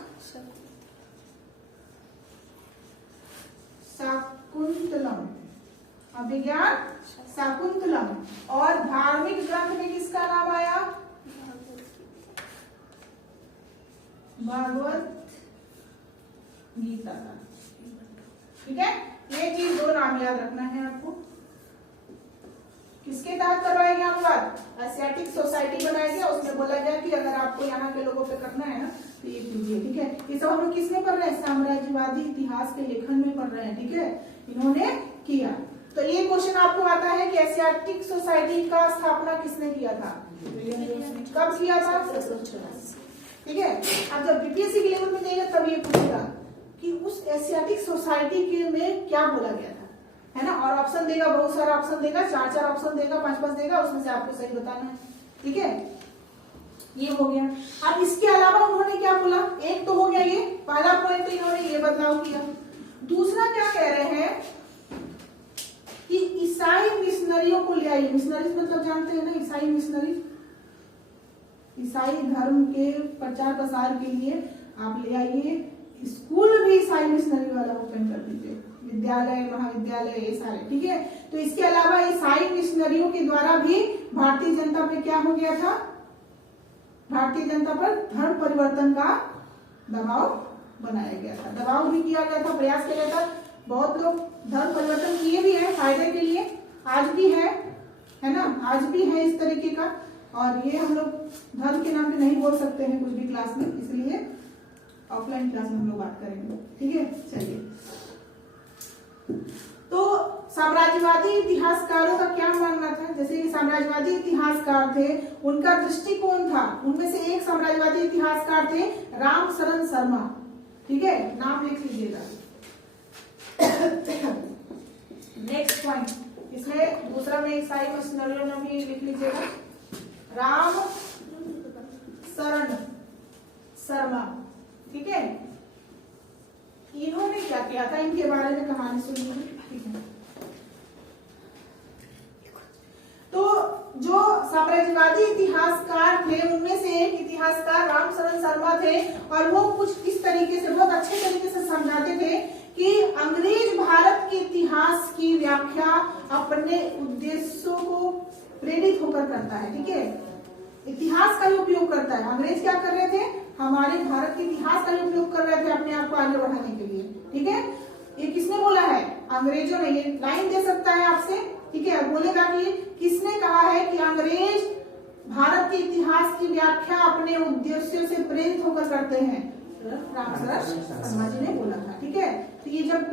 शाकुंतलम। और धार्मिक ग्रंथ में किसका नाम आया? भगवत गीता का। ठीक है, ये चीज 2 नाम याद रखना है आपको। किसके तहत करवाया गया अनुवाद? एशियाटिक सोसाइटी बनाया गया, उसमें बोला गया कि अगर आपको यहाँ के लोगों पे करना है ना तो ये कीजिए। ठीक है, ये सब हम लोग किस में पढ़ रहे हैं? साम्राज्यवादी इतिहास के लेखन में पढ़ रहे हैं। ठीक है, इन्होंने किया। तो ये क्वेश्चन आपको आता है कि एशियाटिक सोसाइटी का स्थापना किसने किया था? कब किया था? ठीक है, अब जब बीपीएससी के लेवल में जाएगा तब ये पूछेगा कि उस एशियाटिक सोसाइटी के में क्या बोला गया था, है ना। और ऑप्शन देगा, बहुत सारा ऑप्शन देगा, 4 ऑप्शन देगा, 5 देगा, उसमें से आपको सही बताना है। ठीक है, ये हो गया। अब इसके अलावा उन्होंने क्या बोला? एक तो हो गया ये पहला पॉइंट, तो इन्होंने ये बदलाव किया। दूसरा क्या कह रहे हैं कि ईसाई मिशनरियों को ले आइए। मिशनरीज मतलब जानते हैं ना, ईसाई मिशनरी, ईसाई धर्म के प्रचार प्रसार के लिए आप ले आइए। स्कूल भी ईसाई मिशनरी वाला ओपन कर दीजिए, विद्यालय महाविद्यालय ये सारे। ठीक है, तो इसके अलावा ईसाई मिशनरियों के द्वारा भी भारतीय जनता पे क्या हो गया था? भारतीय जनता पर धर्म परिवर्तन का दबाव बनाया गया था, दबाव भी किया गया था, प्रयास किया गया था। बहुत लोग धर्म परिवर्तन किए भी हैं फायदे के लिए, आज भी है ना, आज भी है इस तरीके का। और ये हम लोग धर्म के नाम पे नहीं बोल सकते हैं कुछ भी क्लास में, इसलिए ऑफलाइन क्लास में हम लोग बात करेंगे। ठीक है, चलिए। तो साम्राज्यवादी इतिहासकारों का क्या मानना था? जैसे ये साम्राज्यवादी इतिहासकार थे, उनका दृष्टिकोण था, उनमें से एक साम्राज्यवादी इतिहासकार थे रामशरण शर्मा। ठीक है, नाम लिख लीजिएगा। नेक्स्ट पॉइंट, इसमें दूसरा में ईसाई मिशनरियों ने भी लिख लीजिएगा, रामशरण शर्मा। ठीक है, इन्होंने क्या किया था, इनके बारे में कहानी सुनिए। ठीक है, तो जो साम्राज्यवादी इतिहासकार थे उनमें से एक इतिहासकार रामशरण शर्मा थे, और वो कुछ इस तरीके से, बहुत अच्छे तरीके से समझाते थे कि अंग्रेज भारत के इतिहास की व्याख्या अपने उद्देश्यों को प्रेरित होकर करता है। ठीक है, इतिहास का ही उपयोग करता है। अंग्रेज क्या कर रहे थे? हमारे भारत के इतिहास का ही उपयोग कर रहे थे अपने आप को आगे बढ़ाने के लिए। ठीक है, ये किसने बोला है? अंग्रेजों ने। ये लाइन दे सकता है आपसे। ठीक है, बोलेगा कि किसने कहा है कि अंग्रेज भारत के इतिहास की व्याख्या अपने उद्देश्यों से प्रेरित होकर करते हैं? रामशरण शर्मा जी ने बोला था। ठीक है, तो ये जब